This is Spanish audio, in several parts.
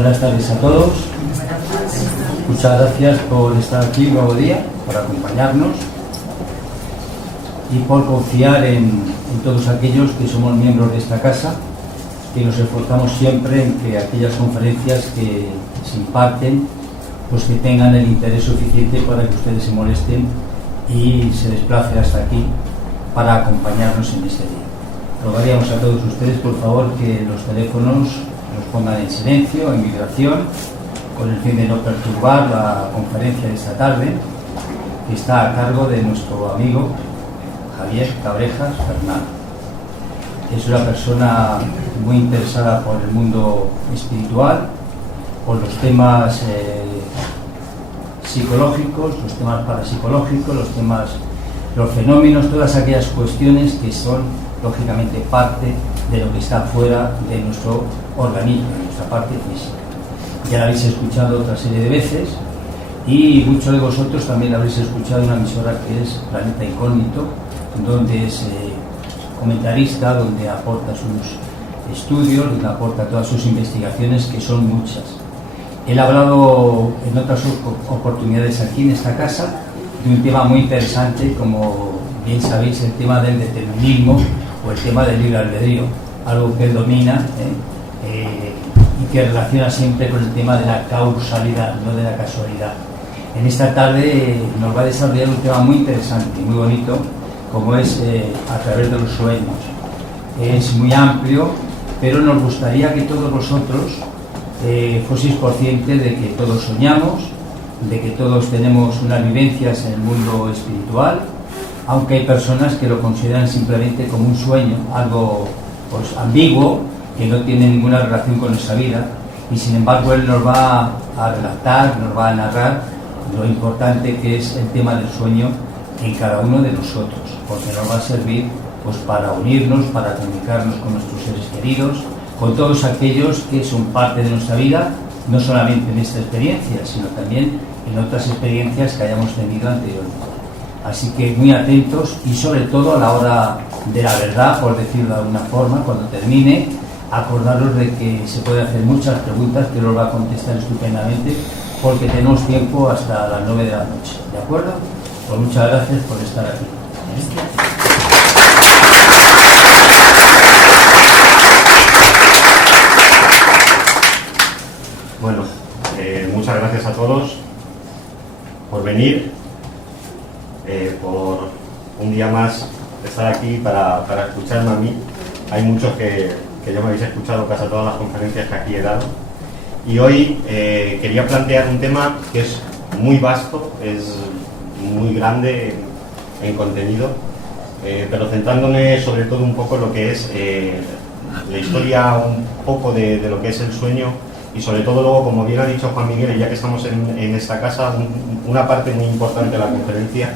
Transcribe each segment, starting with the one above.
Buenas tardes a todos. Muchas gracias por estar aquí un nuevo día, por acompañarnos y por confiar en todos aquellos que somos miembros de esta casa, que nos esforzamos siempre en que aquellas conferencias que se imparten, pues que tengan el interés suficiente para que ustedes se molesten y se desplacen hasta aquí para acompañarnos en este día. Rogaríamos a todos ustedes, por favor, que los teléfonos los pongan en silencio, en vibración, con el fin de no perturbar la conferencia de esta tarde, que está a cargo de nuestro amigo Javier Cabrejas Fernández. Es una persona muy interesada por el mundo espiritual, por los temas psicológicos, los temas parapsicológicos, los fenómenos, todas aquellas cuestiones que son lógicamente parte de lo que está fuera de nuestro organismo, de nuestra parte física. Ya la habéis escuchado otra serie de veces y muchos de vosotros también habréis escuchado una emisora que es Planeta Incógnito, donde es comentarista, donde aporta sus estudios, donde aporta todas sus investigaciones, que son muchas. Él ha hablado en otras oportunidades aquí en esta casa de un tema muy interesante, como bien sabéis, el tema del determinismo o el tema del libre albedrío, algo que él domina y que relaciona siempre con el tema de la causalidad, no de la casualidad. En esta tarde nos va a desarrollar un tema muy interesante y muy bonito, como es a través de los sueños. Es muy amplio, pero nos gustaría que todos vosotros fueseis conscientes de que todos soñamos, de que todos tenemos unas vivencias en el mundo espiritual, aunque hay personas que lo consideran simplemente como un sueño, algo pues ambiguo, que no tiene ninguna relación con nuestra vida, y sin embargo él nos va a relatar, nos va a narrar lo importante que es el tema del sueño en cada uno de nosotros, porque nos va a servir pues para unirnos, para comunicarnos con nuestros seres queridos, con todos aquellos que son parte de nuestra vida, no solamente en esta experiencia, sino también en otras experiencias que hayamos tenido anteriormente. Así que muy atentos y sobre todo a la hora de la verdad, por decirlo de alguna forma, cuando termine, acordaros de que se pueden hacer muchas preguntas que los va a contestar estupendamente, porque tenemos tiempo hasta las 9 de la noche, ¿de acuerdo? Pues muchas gracias por estar aquí. Bueno, muchas gracias a todos por venir, por un día más estar aquí para escucharme a mí. Hay muchos que ya me habéis escuchado casi todas las conferencias que aquí he dado. Y hoy quería plantear un tema que es muy vasto, es muy grande en contenido, pero centrándome sobre todo un poco en lo que es la historia un poco de lo que es el sueño, y sobre todo luego, como bien ha dicho Juan Miguel, ya que estamos en esta casa, una parte muy importante de la conferencia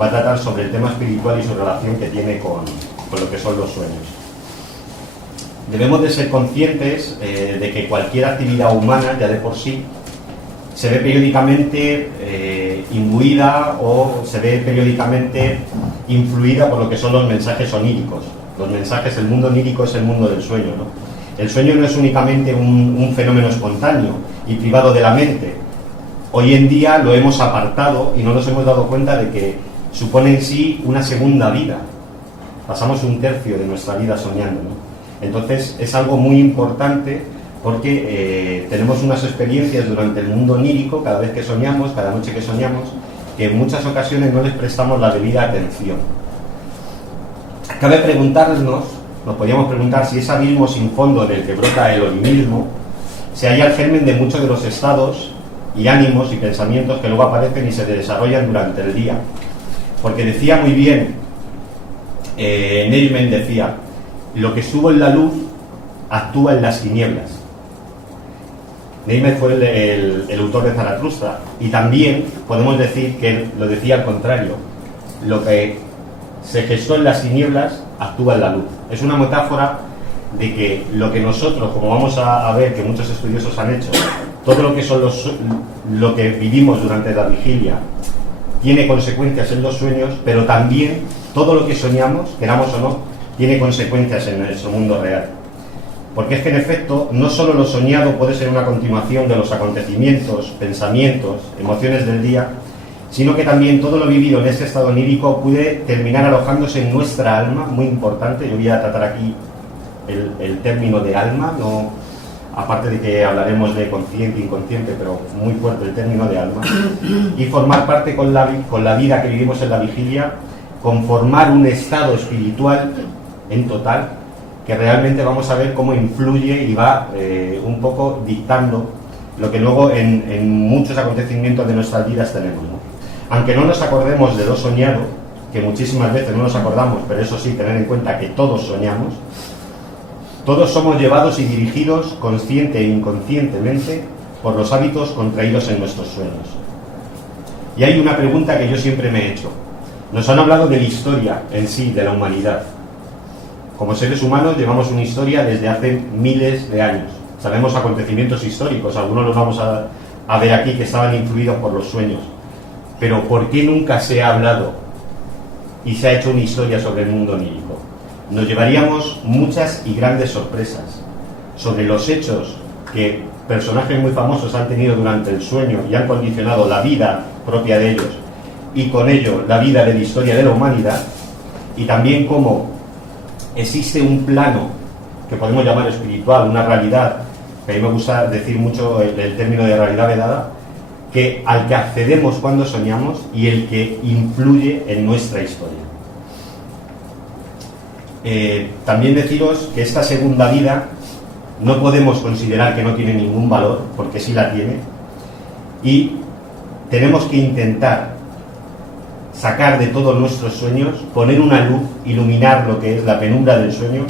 va a tratar sobre el tema espiritual y su relación que tiene con lo que son los sueños. Debemos de ser conscientes de que cualquier actividad humana, ya de por sí, se ve periódicamente imbuida o se ve periódicamente influida por lo que son los mensajes oníricos. Los mensajes, el mundo onírico es el mundo del sueño, ¿no? El sueño no es únicamente un fenómeno espontáneo y privado de la mente. Hoy en día lo hemos apartado y no nos hemos dado cuenta de que supone en sí una segunda vida. Pasamos un tercio de nuestra vida soñando, ¿no? Entonces es algo muy importante, porque tenemos unas experiencias durante el mundo onírico, cada vez que soñamos, cada noche que soñamos, que en muchas ocasiones no les prestamos la debida atención. Cabe preguntarnos, nos podríamos preguntar si ese abismo sin fondo en el que brota el onirismo se halla el germen de muchos de los estados y ánimos y pensamientos que luego aparecen y se desarrollan durante el día. Porque decía muy bien, Neyman decía, lo que estuvo en la luz actúa en las tinieblas. Neyman fue el autor de Zaratustra, y también podemos decir que él lo decía al contrario, lo que se gestó en las tinieblas actúa en la luz. Es una metáfora de que lo que nosotros, como vamos a ver que muchos estudiosos han hecho, todo lo que son lo que vivimos durante la vigilia tiene consecuencias en los sueños, pero también todo lo que soñamos, queramos o no, tiene consecuencias en nuestro mundo real. porque es que en efecto no solo lo soñado puede ser una continuación de los acontecimientos, pensamientos, emociones del día, sino que también todo lo vivido en ese estado onírico puede terminar alojándose en nuestra alma, muy importante. Yo voy a tratar aquí el término de alma, no, aparte de que hablaremos de consciente e inconsciente, pero muy fuerte el término de alma, y formar parte con la vida que vivimos en la vigilia, conformar un estado espiritual en total, que realmente vamos a ver cómo influye y va un poco dictando lo que luego en muchos acontecimientos de nuestras vidas tenemos, ¿no? Aunque no nos acordemos de lo soñado, que muchísimas veces no nos acordamos, pero eso sí, tener en cuenta que todos soñamos, todos somos llevados y dirigidos consciente e inconscientemente por los hábitos contraídos en nuestros sueños. Y hay una pregunta que yo siempre me he hecho. Nos han hablado de la historia en sí, de la humanidad. Como seres humanos llevamos una historia desde hace miles de años. Sabemos acontecimientos históricos, algunos los vamos a ver aquí que estaban influidos por los sueños. Pero ¿por qué nunca se ha hablado y se ha hecho una historia sobre el mundo onírico? Nos llevaríamos muchas y grandes sorpresas sobre los hechos que personajes muy famosos han tenido durante el sueño y han condicionado la vida propia de ellos y con ello la vida de la historia de la humanidad, y también cómo existe un plano que podemos llamar espiritual, una realidad, que a mí me gusta decir mucho el término de realidad vedada, que al que accedemos cuando soñamos y el que influye en nuestra historia. También deciros que esta segunda vida no podemos considerar que no tiene ningún valor, porque sí la tiene, y tenemos que intentar sacar de todos nuestros sueños, poner una luz, iluminar lo que es la penumbra del sueño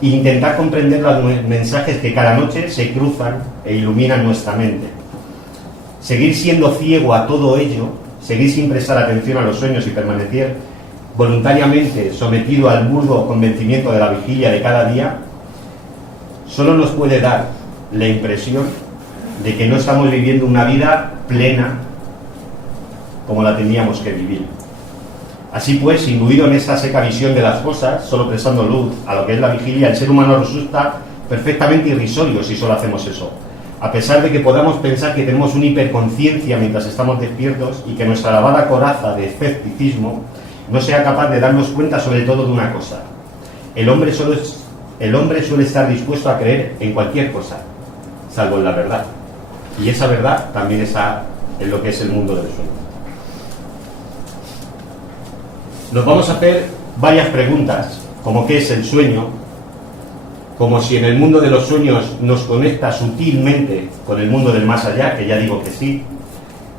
e intentar comprender los mensajes que cada noche se cruzan e iluminan nuestra mente. Seguir siendo ciego a todo ello, seguir sin prestar atención a los sueños y permanecer voluntariamente sometido al burdo convencimiento de la vigilia de cada día, solo nos puede dar la impresión de que no estamos viviendo una vida plena como la teníamos que vivir. Así pues, imbuido en esta seca visión de las cosas, solo prestando luz a lo que es la vigilia, el ser humano resulta perfectamente irrisorio si solo hacemos eso. A pesar de que podamos pensar que tenemos una hiperconciencia mientras estamos despiertos y que nuestra lavada coraza de escepticismo no sea capaz de darnos cuenta sobre todo de una cosa. El hombre suele estar dispuesto a creer en cualquier cosa, salvo en la verdad. Y esa verdad también está en lo que es el mundo del sueño. Nos vamos a hacer varias preguntas, como qué es el sueño, como si en el mundo de los sueños nos conecta sutilmente con el mundo del más allá, que ya digo que sí.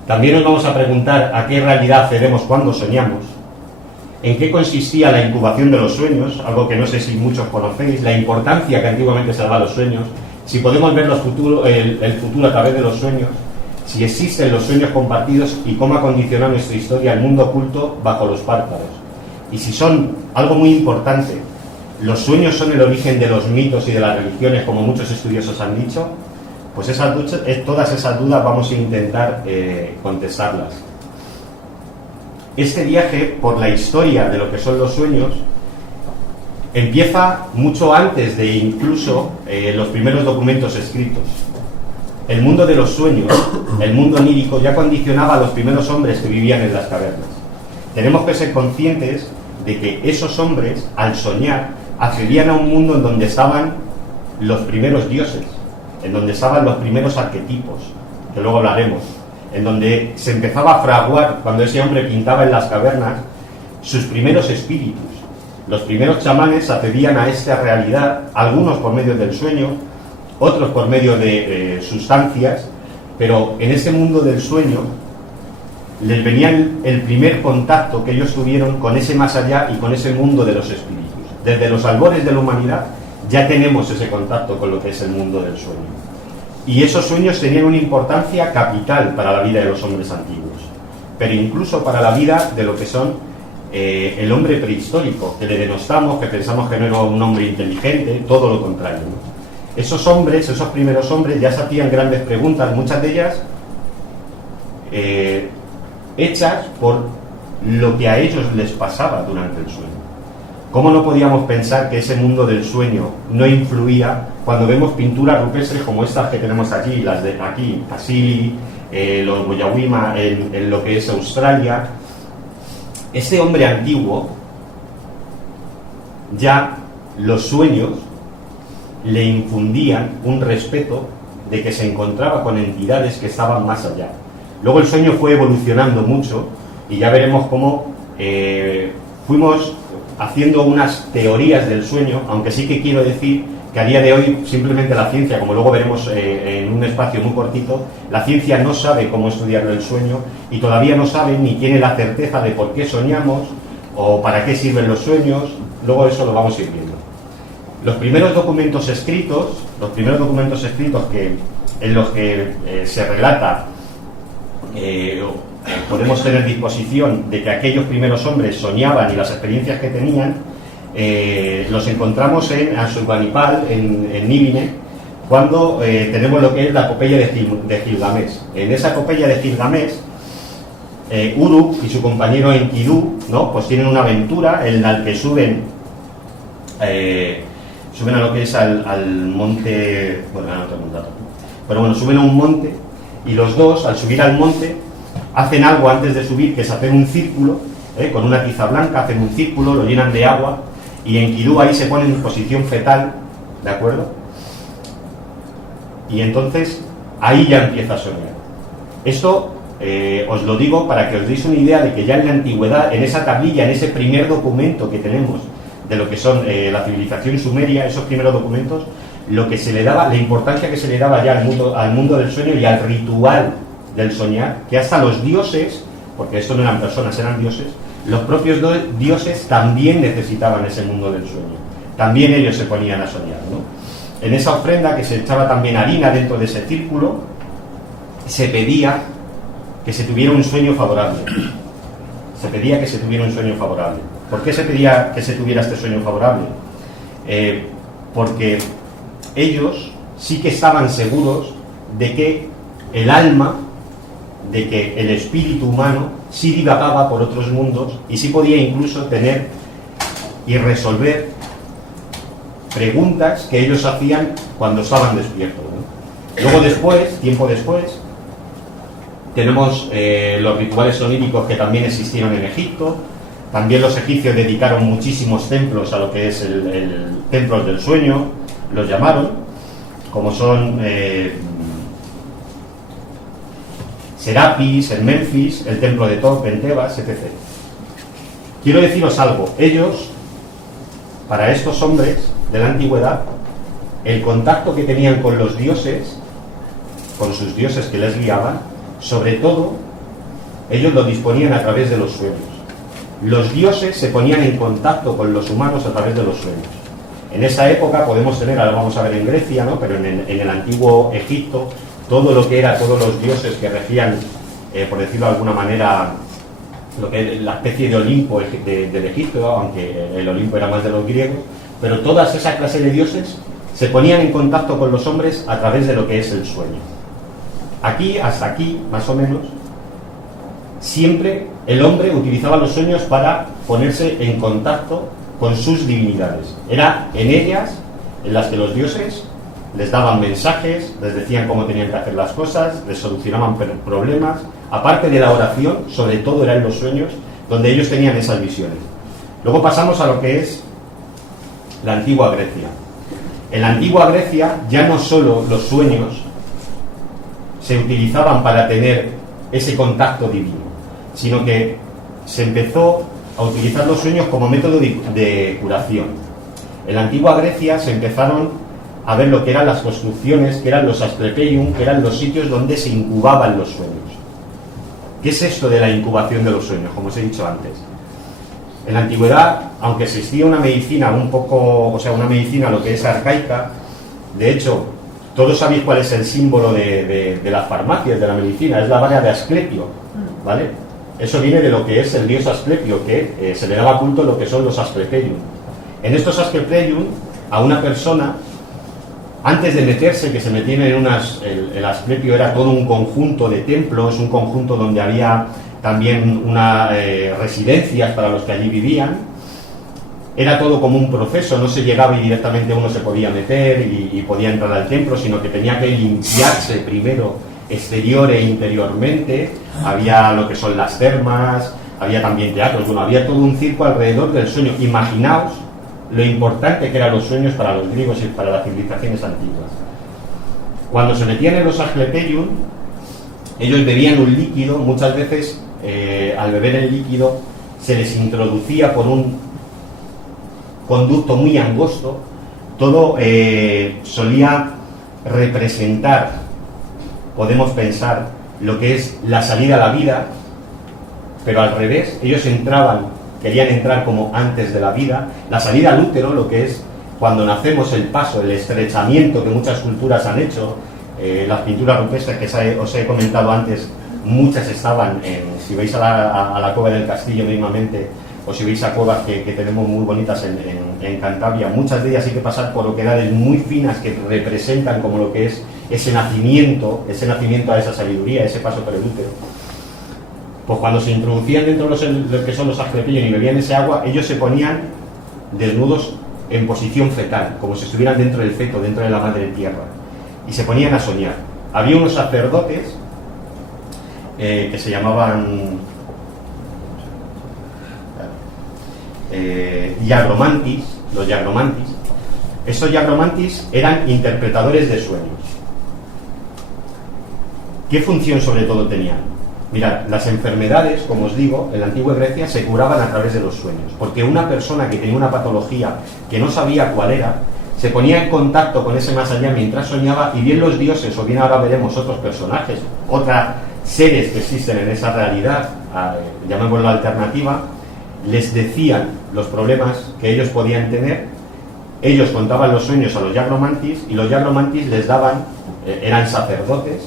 También nos vamos a preguntar a qué realidad accedemos cuando soñamos, en qué consistía la incubación de los sueños, algo que no sé si muchos conocéis, la importancia que antiguamente se daba a los sueños, si podemos ver el futuro a través de los sueños, si existen los sueños compartidos y cómo ha condicionado nuestra historia el mundo oculto bajo los párpados. Y si son algo muy importante, los sueños son el origen de los mitos y de las religiones, como muchos estudiosos han dicho, pues todas esas dudas vamos a intentar contestarlas. Este viaje por la historia de lo que son los sueños empieza mucho antes de incluso los primeros documentos escritos. El mundo de los sueños, el mundo onírico, ya condicionaba a los primeros hombres que vivían en las cavernas. Tenemos que ser conscientes de que esos hombres, al soñar, accedían a un mundo en donde estaban los primeros dioses, en donde estaban los primeros arquetipos, que luego hablaremos, en donde se empezaba a fraguar, cuando ese hombre pintaba en las cavernas, sus primeros espíritus. Los primeros chamanes accedían a esta realidad, algunos por medio del sueño, otros por medio de sustancias, pero en ese mundo del sueño les venía el primer contacto que ellos tuvieron con ese más allá y con ese mundo de los espíritus. Desde los albores de la humanidad ya tenemos ese contacto con lo que es el mundo del sueño. Y esos sueños tenían una importancia capital para la vida de los hombres antiguos, pero incluso para la vida de lo que son el hombre prehistórico, que le denostamos, que pensamos que no era un hombre inteligente, todo lo contrario, ¿no? Esos hombres, esos primeros hombres, ya se hacían grandes preguntas, muchas de ellas hechas por lo que a ellos les pasaba durante el sueño. ¿Cómo no podíamos pensar que ese mundo del sueño no influía cuando vemos pinturas rupestres como estas que tenemos aquí, las de aquí, Asili, los Boyawima, en lo que es Australia? Este hombre antiguo, ya los sueños le infundían un respeto de que se encontraba con entidades que estaban más allá. Luego el sueño fue evolucionando mucho y ya veremos cómo fuimos haciendo unas teorías del sueño, aunque sí que quiero decir que a día de hoy simplemente la ciencia, como luego veremos en un espacio muy cortito, la ciencia no sabe cómo estudiar el sueño y todavía no sabe ni tiene la certeza de por qué soñamos o para qué sirven los sueños. Luego eso lo vamos a ir viendo. Los primeros documentos escritos en los que se relata, podemos tener disposición de que aquellos primeros hombres soñaban y las experiencias que tenían, los encontramos en Ashurbanipal, en Níbine, cuando tenemos lo que es la epopeya de Gilgamesh. En esa epopeya de Gilgamesh, Uruk y su compañero Enkidu, ¿no?, pues tienen una aventura en la que suben a lo que es al monte, bueno, no tengo un dato, pero bueno, suben a un monte y los dos, al subir al monte, hacen algo antes de subir, que es hacer un círculo, con una tiza blanca, hacen un círculo, lo llenan de agua, y Enkidu ahí se pone en posición fetal, ¿de acuerdo? Y entonces ahí ya empieza a soñar. Esto os lo digo para que os deis una idea de que ya en la antigüedad, en esa tablilla, en ese primer documento que tenemos de lo que son la civilización sumeria, esos primeros documentos, lo que se le daba, la importancia que se le daba ya al mundo del sueño y al ritual del soñar, que hasta los dioses, porque esto no eran personas, eran dioses, los propios dioses también necesitaban ese mundo del sueño, también ellos se ponían a soñar, ¿no? En esa ofrenda, que se echaba también harina dentro de ese círculo, se pedía que se tuviera un sueño favorable. Se pedía que se tuviera un sueño favorable. ¿Por qué se pedía que se tuviera este sueño favorable? Porque ellos sí que estaban seguros de que el alma, de que el espíritu humano sí divagaba por otros mundos y sí podía incluso tener y resolver preguntas que ellos hacían cuando estaban despiertos, ¿no? Luego después, tiempo después, tenemos los rituales oníricos que también existieron en Egipto. También los egipcios dedicaron muchísimos templos a lo que es el templo del sueño, los llamaron, como son Serapis, en Memphis, el templo de Thoth en Tebas, etc. Quiero deciros algo, ellos, para estos hombres de la antigüedad, el contacto que tenían con los dioses, con sus dioses que les guiaban, sobre todo, ellos lo disponían a través de los sueños. Los dioses se ponían en contacto con los humanos a través de los sueños. En esa época podemos tener, ahora vamos a ver en Grecia, ¿no?, pero en el antiguo Egipto, todo lo que era, todos los dioses que regían, por decirlo de alguna manera, lo que es la especie de Olimpo del Egipto, aunque el Olimpo era más de los griegos, pero todas esa clase de dioses se ponían en contacto con los hombres a través de lo que es el sueño. Aquí, hasta aquí, más o menos, siempre el hombre utilizaba los sueños para ponerse en contacto con sus divinidades. Era en ellas en las que los dioses les daban mensajes, les decían cómo tenían que hacer las cosas, les solucionaban problemas. Aparte de la oración, sobre todo era en los sueños donde ellos tenían esas visiones. Luego pasamos a lo que es la antigua Grecia. En la antigua Grecia ya no solo los sueños se utilizaban para tener ese contacto divino, sino que se empezó a utilizar los sueños como método de curación. En la antigua Grecia se empezaron a ver lo que eran las construcciones, que eran los asclepeium, que eran los sitios donde se incubaban los sueños. ¿Qué es esto de la incubación de los sueños? Como os he dicho antes. En la antigüedad, aunque existía una medicina una medicina lo que es arcaica, de hecho, todos sabéis cuál es el símbolo de las farmacias, de la medicina, es la vara de Asclepio, ¿vale? Eso viene de lo que es el dios Asclepio, que se le daba culto a lo que son los asclepeium. En estos asclepeium, a una persona, antes de meterse, que se metían en el Asclepio era todo un conjunto de templos, un conjunto donde había también residencias para los que allí vivían. era todo como un proceso, no se llegaba y directamente uno se podía meter y podía entrar al templo, sino que tenía que limpiarse primero exterior e interiormente. Había lo que son las termas, había también teatros, bueno, había todo un circo alrededor del sueño. Imaginaos lo importante que eran los sueños para los griegos y para las civilizaciones antiguas. Cuando se metían en los Asclepieion, ellos bebían un líquido, muchas veces al beber el líquido se les introducía por un conducto muy angosto. Todo solía representar, podemos pensar, lo que es la salida a la vida, pero al revés, ellos querían entrar como antes de la vida, la salida al útero, lo que es cuando nacemos, el paso, el estrechamiento que muchas culturas han hecho. Las pinturas rupestres que os he comentado antes, muchas estaban si veis a la cueva del castillo mismamente, o si veis a cuevas que tenemos muy bonitas en Cantabria, muchas de ellas hay que pasar por oquedades muy finas que representan como lo que es ese nacimiento a esa sabiduría, ese paso por el útero. Pues cuando se introducían dentro de lo que son los Asclepieion y bebían ese agua, ellos se ponían desnudos en posición fetal, como si estuvieran dentro del feto, dentro de la madre tierra, y se ponían a soñar. Había unos sacerdotes que se llamaban Yagromantis, los Yagromantis. Esos Yagromantis eran interpretadores de sueños. ¿Qué función sobre todo tenían? Mirad, las enfermedades, como os digo, en la antigua Grecia se curaban a través de los sueños, porque una persona que tenía una patología que no sabía cuál era, se ponía en contacto con ese más allá mientras soñaba, y bien los dioses, o bien ahora veremos otros personajes, otros seres que existen en esa realidad, llamémoslo alternativa, les decían los problemas que ellos podían tener. Ellos contaban los sueños a los Yagromantis, y los Yagromantis les daban, eran sacerdotes,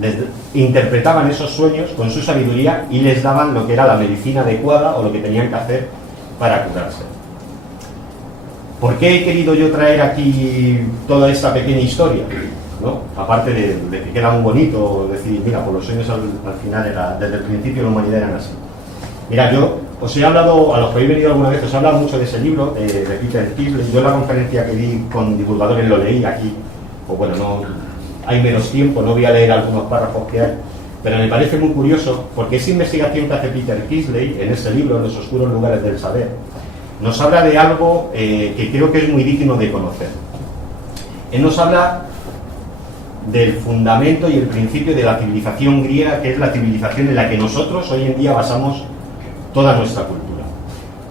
les interpretaban esos sueños con su sabiduría y les daban lo que era la medicina adecuada o lo que tenían que hacer para curarse. ¿Por qué he querido yo traer aquí toda esta pequeña historia? ¿No? Aparte de que queda muy bonito decir, mira, por los sueños al final desde el principio la humanidad eran así. Mira, yo os he hablado, a los que habéis venido alguna vez, os he hablado mucho de ese libro, de Peter Kisley. Yo en la conferencia que di con divulgadores lo leí aquí, pues bueno, no hay menos tiempo, no voy a leer algunos párrafos que hay, pero me parece muy curioso, porque esa investigación que hace Peter Kisley en ese libro, en los oscuros lugares del saber, nos habla de algo que creo que es muy digno de conocer. Él nos habla del fundamento y el principio de la civilización griega, que es la civilización en la que nosotros hoy en día basamos toda nuestra cultura.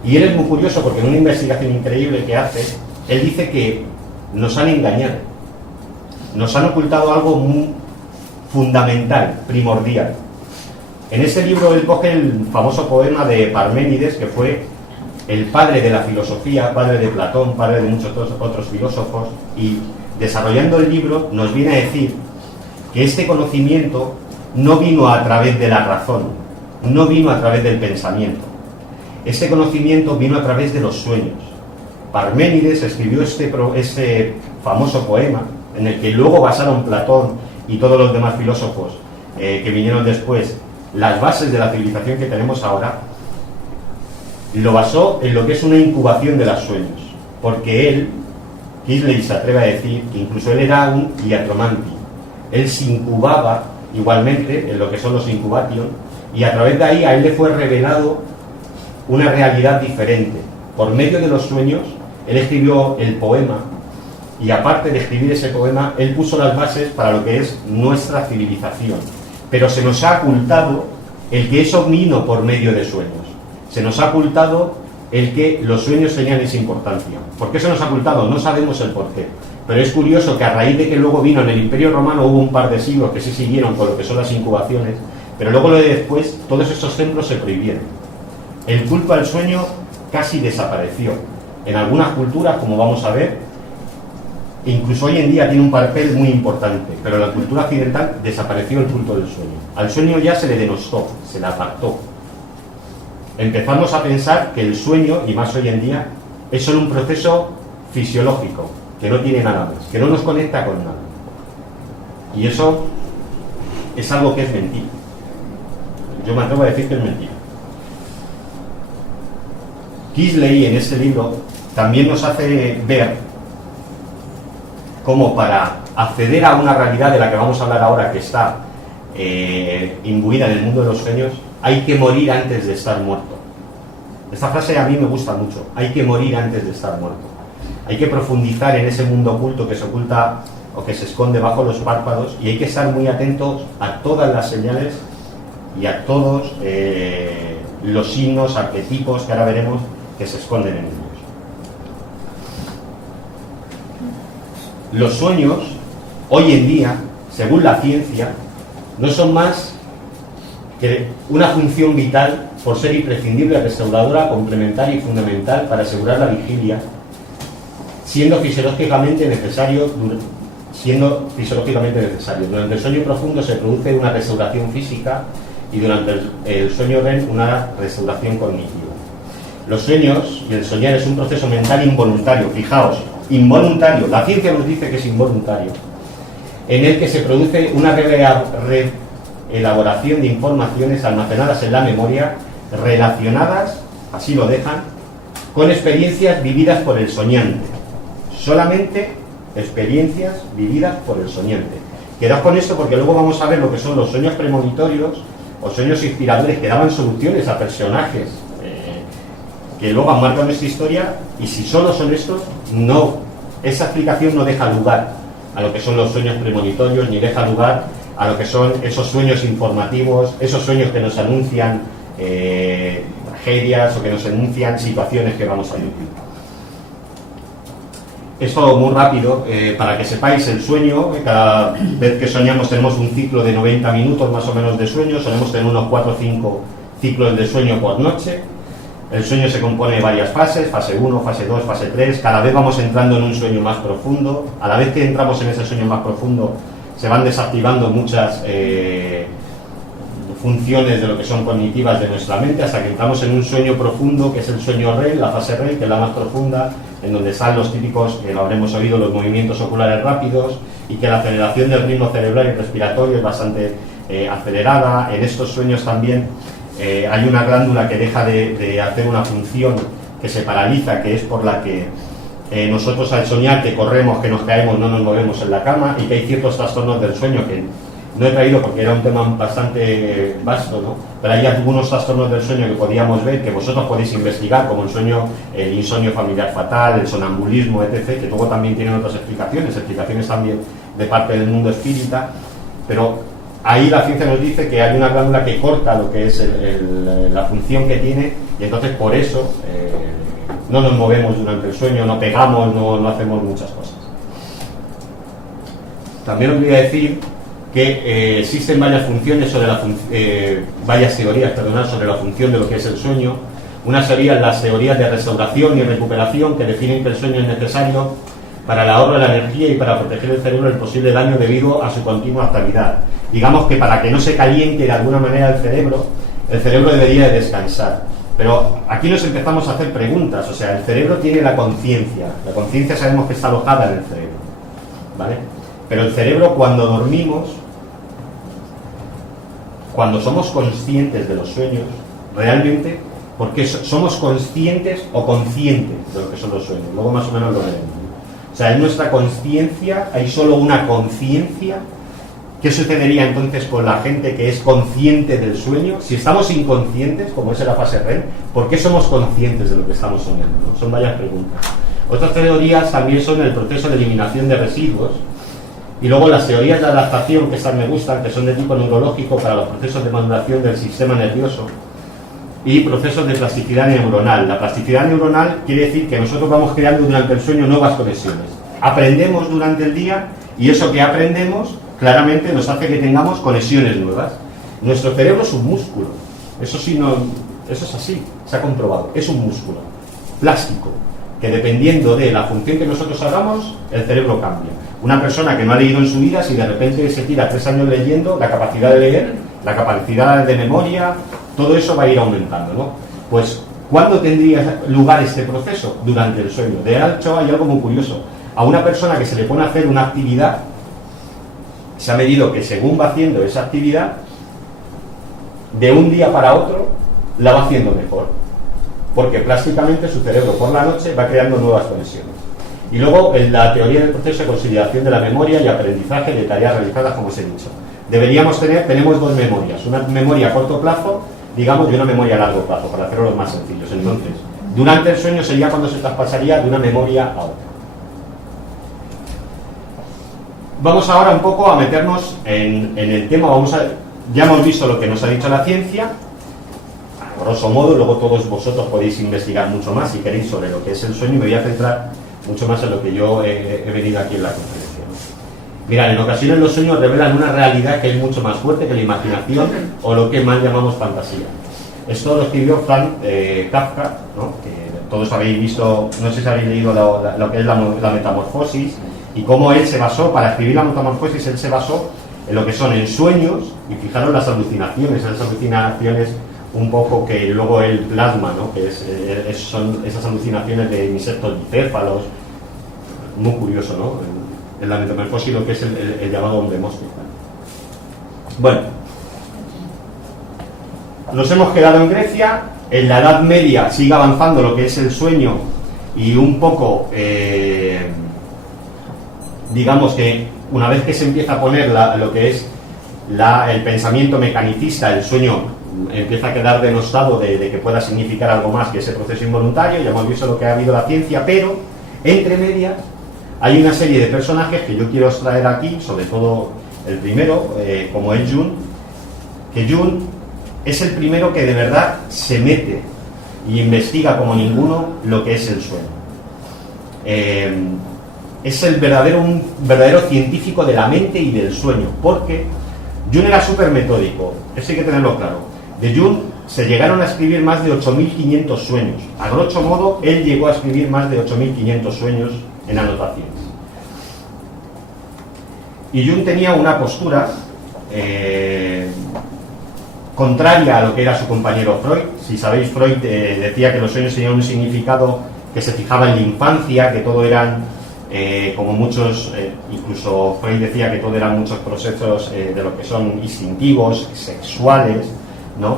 Y él es muy curioso porque en una investigación increíble que hace, él dice que nos han engañado, nos han ocultado algo muy fundamental, primordial. En este libro él coge el famoso poema de Parménides, que fue el padre de la filosofía, padre de Platón, padre de muchos otros filósofos, y desarrollando el libro nos viene a decir que este conocimiento no vino a través de la razón, no vino a través del pensamiento. Este conocimiento vino a través de los sueños. Parménides escribió este famoso poema, en el que luego basaron Platón y todos los demás filósofos que vinieron después las bases de la civilización que tenemos ahora. Lo basó en lo que es una incubación de los sueños, porque él, Kisley se atreve a decir que incluso él era un iatromanti. Él se incubaba igualmente en lo que son los incubation, y a través de ahí a él le fue revelado una realidad diferente. Por medio de los sueños, él escribió el poema, y aparte de escribir ese poema, él puso las bases para lo que es nuestra civilización. Pero se nos ha ocultado el que eso vino por medio de sueños. Se nos ha ocultado el que los sueños tenían esa importancia. ¿Por qué se nos ha ocultado? No sabemos el porqué. Pero es curioso que a raíz de que luego vino en el Imperio Romano, hubo un par de siglos que sí siguieron con lo que son las incubaciones, pero luego lo de después, todos esos templos se prohibieron. El culto al sueño casi desapareció. En algunas culturas, como vamos a ver, incluso hoy en día tiene un papel muy importante, pero en la cultura occidental desapareció el culto del sueño. Al sueño ya se le denostó, se le apartó. Empezamos a pensar que el sueño, y más hoy en día, es solo un proceso fisiológico, que no tiene nada más, que no nos conecta con nada. Y eso es algo que es mentira. Yo me atrevo a decir que es mentira. Kisley en este libro también nos hace ver cómo para acceder a una realidad de la que vamos a hablar ahora, que está imbuida en el mundo de los sueños, hay que morir antes de estar muerto. Esta frase a mí me gusta mucho: hay que morir antes de estar muerto. Hay que profundizar en ese mundo oculto que se oculta o que se esconde bajo los párpados, y hay que estar muy atentos a todas las señales y a todos los signos, arquetipos que ahora veremos que se esconden en ellos. Los sueños, hoy en día, según la ciencia, no son más que una función vital por ser imprescindible, restauradora, complementaria y fundamental para asegurar la vigilia, siendo fisiológicamente necesario. Durante el sueño profundo se produce una restauración física y durante el sueño REM una restauración cognitiva. Los sueños y el soñar es un proceso mental involuntario, fijaos, involuntario, la ciencia nos dice que es involuntario, en el que se produce una elaboración de informaciones almacenadas en la memoria relacionadas, así lo dejan, con experiencias vividas por el soñante. Solamente experiencias vividas por el soñante. Quedad con esto porque luego vamos a ver lo que son los sueños premonitorios o sueños inspiradores que daban soluciones a personajes que luego han marcado nuestra historia, y si solo son estos, no, esa explicación no deja lugar a lo que son los sueños premonitorios, ni deja lugar a lo que son esos sueños informativos, esos sueños que nos anuncian tragedias o que nos anuncian situaciones que vamos a vivir. Esto muy rápido, para que sepáis el sueño. Cada vez que soñamos tenemos un ciclo de 90 minutos más o menos de sueño, solemos tener unos 4 o 5 ciclos de sueño por noche. El sueño se compone de varias fases: fase 1, fase 2, fase 3, cada vez vamos entrando en un sueño más profundo. A la vez que entramos en ese sueño más profundo se van desactivando muchas funciones de lo que son cognitivas de nuestra mente, hasta que entramos en un sueño profundo, que es el sueño REM, la fase REM, que es la más profunda, en donde están los típicos, que lo habremos oído, los movimientos oculares rápidos, y que la aceleración del ritmo cerebral y respiratorio es bastante acelerada. En estos sueños también hay una glándula que deja de hacer una función, que se paraliza, que es por la que nosotros al soñar que corremos, que nos caemos, no nos movemos en la cama, y que hay ciertos trastornos del sueño que no he traído porque era un tema bastante vasto, ¿no? Pero hay algunos trastornos del sueño que podíamos ver, que vosotros podéis investigar, como el insomnio familiar fatal, el sonambulismo, etc., que luego también tienen otras explicaciones también de parte del mundo espírita, pero ahí la ciencia nos dice que hay una glándula que corta lo que es la función que tiene, y entonces por eso no nos movemos durante el sueño, no pegamos, no hacemos muchas cosas. También os voy a decir que existen varias funciones varias teorías sobre la función de lo que es el sueño. Unas serían las teorías de restauración y recuperación, que definen que el sueño es necesario para el ahorro de la energía y para proteger el cerebro del posible daño debido a su continua actividad. Digamos que para que no se caliente de alguna manera el cerebro debería de descansar. Pero aquí nos empezamos a hacer preguntas. O sea, el cerebro tiene la conciencia sabemos que está alojada en el cerebro, ¿vale? Pero el cerebro, cuando dormimos, cuando somos conscientes de los sueños, realmente, porque somos conscientes o conscientes de lo que son los sueños, luego más o menos lo veremos. O sea, en nuestra conciencia hay solo una conciencia. ¿Qué sucedería entonces con la gente que es consciente del sueño? Si estamos inconscientes, como es en la fase REM, ¿por qué somos conscientes de lo que estamos soñando, ¿no? Son varias preguntas. Otras teorías también son el proceso de eliminación de residuos. Y luego las teorías de adaptación, que estas me gustan, que son de tipo neurológico para los procesos de maduración del sistema nervioso, y procesos de plasticidad neuronal. La plasticidad neuronal quiere decir que nosotros vamos creando durante el sueño nuevas conexiones. Aprendemos durante el día, y eso que aprendemos claramente nos hace que tengamos conexiones nuevas. Nuestro cerebro es un músculo. Eso es así, se ha comprobado. Es un músculo plástico, que dependiendo de la función que nosotros hagamos, el cerebro cambia. Una persona que no ha leído en su vida, si de repente se tira 3 años leyendo, la capacidad de leer, la capacidad de memoria, todo eso va a ir aumentando, ¿no? Pues, ¿cuándo tendría lugar este proceso? Durante el sueño. De hecho, hay algo muy curioso. A una persona que se le pone a hacer una actividad, se ha medido que según va haciendo esa actividad, de un día para otro, la va haciendo mejor. porque plásticamente su cerebro por la noche va creando nuevas conexiones. Y luego en la teoría del proceso de consolidación de la memoria y aprendizaje de tareas realizadas, como os he dicho. Tenemos dos memorias, una memoria a corto plazo, digamos, y una memoria a largo plazo, para hacerlo los más sencillos. Entonces, durante el sueño sería cuando se traspasaría de una memoria a otra. Vamos ahora un poco a meternos en el tema. Ya hemos visto lo que nos ha dicho la ciencia, a grosso modo. Luego todos vosotros podéis investigar mucho más si queréis sobre lo que es el sueño, y me voy a centrar mucho más en lo que yo he venido aquí en la conferencia, ¿no? Mirad, en ocasiones los sueños revelan una realidad que es mucho más fuerte que la imaginación o lo que más llamamos fantasía. Esto lo escribió Franz Kafka, ¿no? Que todos habéis visto, no sé si habéis leído lo que es la Metamorfosis, y cómo él se basó, para escribir la Metamorfosis, él se basó en lo que son en sueños, y fijaros las alucinaciones un poco que luego él plasma, ¿no? Que son esas alucinaciones de insectos bicéfalos, muy curioso, ¿no? En la Metamorfosis, lo que es el llamado hombre mosca. Bueno, nos hemos quedado en Grecia. En la Edad Media sigue avanzando lo que es el sueño, y un poco digamos que una vez que se empieza a poner lo que es el pensamiento mecanicista, el sueño empieza a quedar denostado de que pueda significar algo más que ese proceso involuntario. Ya hemos visto lo que ha habido la ciencia, pero entre medias hay una serie de personajes que yo quiero extraer aquí, sobre todo el primero, como es Jung, que Jung es el primero que de verdad se mete y investiga como ninguno lo que es el sueño. Es un verdadero científico de la mente y del sueño, porque Jung era súper metódico, eso hay que tenerlo claro. De Jung se llegaron a escribir más de 8.500 sueños. A grosso modo, él llegó a escribir más de 8.500 sueños en anotaciones. Y Jung tenía una postura contraria a lo que era su compañero Freud. Si sabéis, Freud decía que los sueños tenían un significado que se fijaba en la infancia, que todo eran como muchos, incluso Freud decía que todo eran muchos procesos de lo que son instintivos, sexuales, ¿no?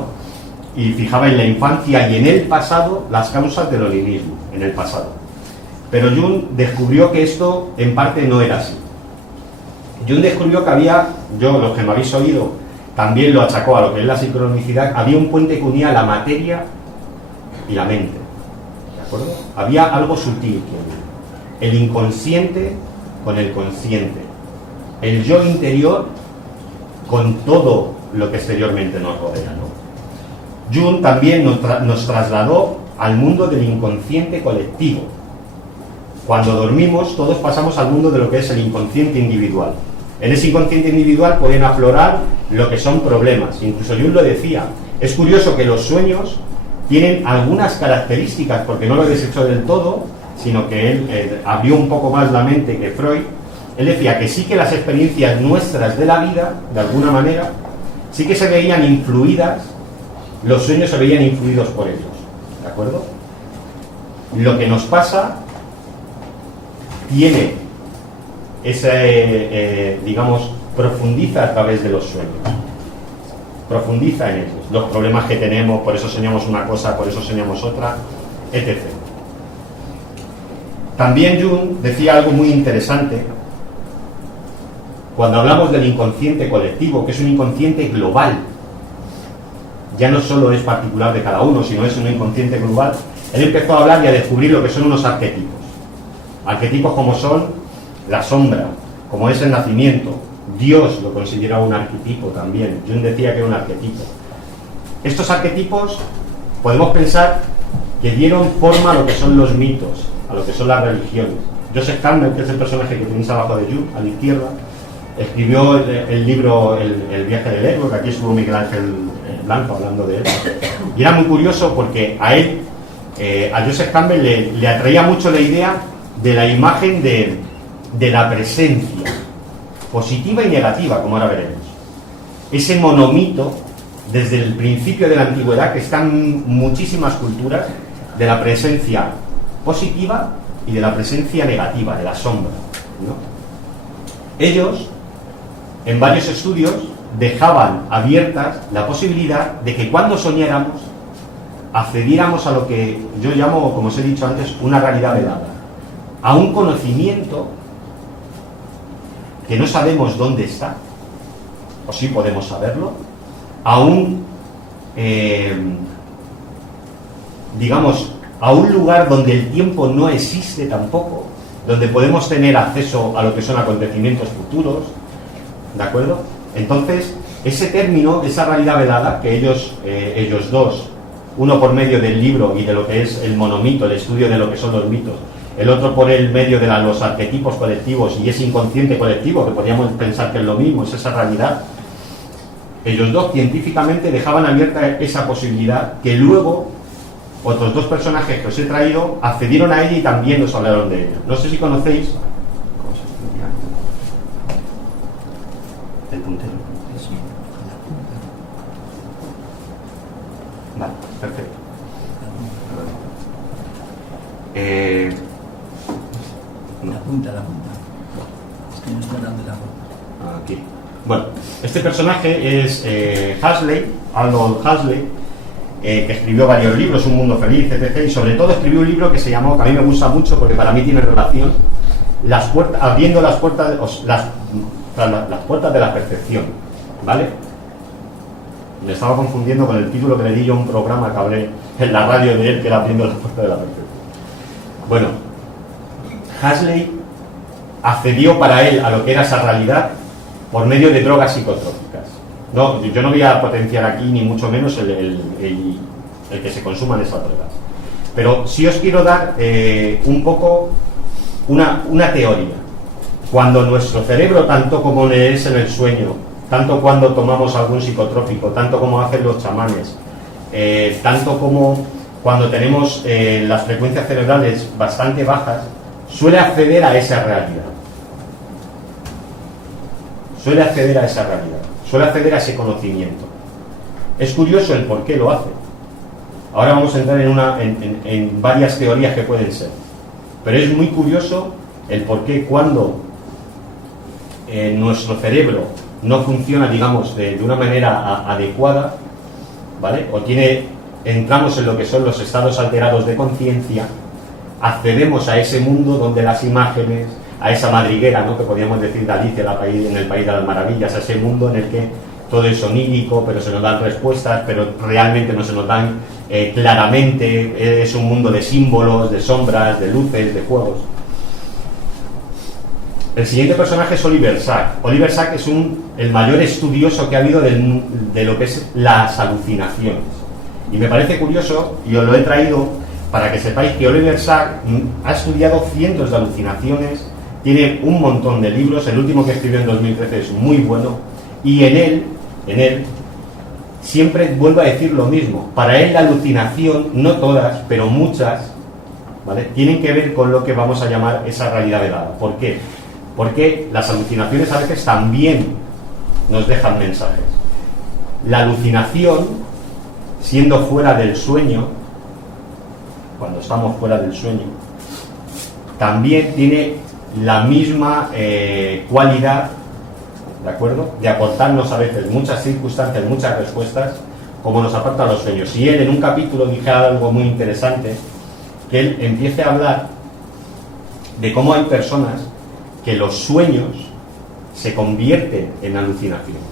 Y fijaba en la infancia y en el pasado las causas del olinismo, en el pasado. Pero Jung descubrió que esto en parte no era así. Jung descubrió que los que me habéis oído también lo achacó a lo que es la sincronicidad, había un puente que unía la materia y la mente, ¿de acuerdo? Había algo sutil que el inconsciente con el consciente, el yo interior con todo lo que exteriormente nos rodea, ¿no? Jung también nos trasladó al mundo del inconsciente colectivo. Cuando dormimos, todos pasamos al mundo de lo que es el inconsciente individual. En ese inconsciente individual pueden aflorar lo que son problemas. Incluso Jung lo decía. Es curioso que los sueños tienen algunas características, porque no lo desechó del todo, sino que él abrió un poco más la mente que Freud. Él decía que sí que las experiencias nuestras de la vida, de alguna manera, sí que se veían influidas, los sueños se veían influidos por ellos, ¿de acuerdo? Lo que nos pasa tiene ese, digamos, profundiza a través de los sueños, profundiza en ellos, los problemas que tenemos, por eso soñamos una cosa, por eso soñamos otra, etc. También Jung decía algo muy interesante cuando hablamos del inconsciente colectivo, que es un inconsciente global. Ya no solo es particular de cada uno, sino es un inconsciente global. Él empezó a hablar y a descubrir lo que son unos arquetipos. Arquetipos como son la sombra, como es el nacimiento. Dios lo consideraba un arquetipo también. Jung decía que era un arquetipo. Estos arquetipos podemos pensar que dieron forma a lo que son los mitos, a lo que son las religiones. Joseph Campbell, que es el personaje que tenéis abajo de Jung, a la izquierda, escribió el libro El viaje del héroe, que aquí estuvo Miguel Ángel Blanco hablando de él. Y era muy curioso porque a él, a Joseph Campbell le atraía mucho la idea de la imagen de la presencia, positiva y negativa, como ahora veremos. Ese monomito, desde el principio de la antigüedad, que están muchísimas culturas, de la presencia positiva y de la presencia negativa, de la sombra, ¿no? Ellos, en varios estudios, dejaban abiertas la posibilidad de que cuando soñáramos accediéramos a lo que yo llamo, como os he dicho antes, una realidad velada, a un conocimiento que no sabemos dónde está, o sí podemos saberlo, a un, digamos, a un lugar donde el tiempo no existe tampoco, donde podemos tener acceso a lo que son acontecimientos futuros, ¿de acuerdo? Entonces, ese término, esa realidad velada, que ellos dos, uno por medio del libro y de lo que es el monomito, el estudio de lo que son los mitos, el otro por el medio de los arquetipos colectivos y ese inconsciente colectivo, que podríamos pensar que es lo mismo, es esa realidad, ellos dos científicamente dejaban abierta esa posibilidad que luego otros dos personajes que os he traído accedieron a ella y también nos hablaron de ella. No sé si conocéis... ¿Cómo se escribía? El puntero. Vale, perfecto. La punta. Es que no está dando la punta. Aquí. Bueno, este personaje es Aldous Huxley, que escribió varios libros, Un mundo feliz, etc. Y sobre todo escribió un libro que se llamó, que a mí me gusta mucho porque para mí tiene relación, abriendo las puertas de la percepción, ¿vale? Me estaba confundiendo con el título que le di yo a un programa que hablé en la radio de él, que era Abriendo las puertas de la percepción. Bueno, Huxley accedió para él a lo que era esa realidad por medio de drogas psicotrópicas. No, yo no voy a potenciar aquí ni mucho menos el que se consuman esas drogas. Pero sí os quiero dar un poco una teoría. Cuando nuestro cerebro, tanto como es en el sueño, tanto cuando tomamos algún psicotrópico, tanto como hacen los chamanes, tanto como cuando tenemos las frecuencias cerebrales bastante bajas, suele acceder a esa realidad. Suele acceder a esa realidad. Suele acceder a ese conocimiento. Es curioso el por qué lo hace. Ahora vamos a entrar en varias teorías que pueden ser. Pero es muy curioso el por qué cuando nuestro cerebro no funciona, digamos, de una manera adecuada, ¿vale? O entramos en lo que son los estados alterados de conciencia, accedemos a ese mundo donde las imágenes, a esa madriguera, ¿no?, que podríamos decir de Alicia en el País de las Maravillas, a ese mundo en el que todo es onírico, pero se nos dan respuestas, pero realmente no se nos dan claramente, es un mundo de símbolos, de sombras, de luces, de juegos. El siguiente personaje es Oliver Sacks. Oliver Sacks es el mayor estudioso que ha habido de lo que es las alucinaciones. Y me parece curioso, y os lo he traído para que sepáis que Oliver Sacks ha estudiado cientos de alucinaciones, tiene un montón de libros, el último que escribió en 2013 es muy bueno, y en él siempre vuelvo a decir lo mismo. Para él la alucinación, no todas, pero muchas, ¿vale?, tienen que ver con lo que vamos a llamar esa realidad velada. ¿Por qué? Porque las alucinaciones a veces también nos dejan mensajes. La alucinación, siendo fuera del sueño, cuando estamos fuera del sueño, también tiene la misma cualidad, ¿de acuerdo?, de aportarnos a veces muchas circunstancias, muchas respuestas, como nos aportan los sueños. Y él en un capítulo dije algo muy interesante, que él empiece a hablar de cómo hay personas que los sueños se convierten en alucinaciones.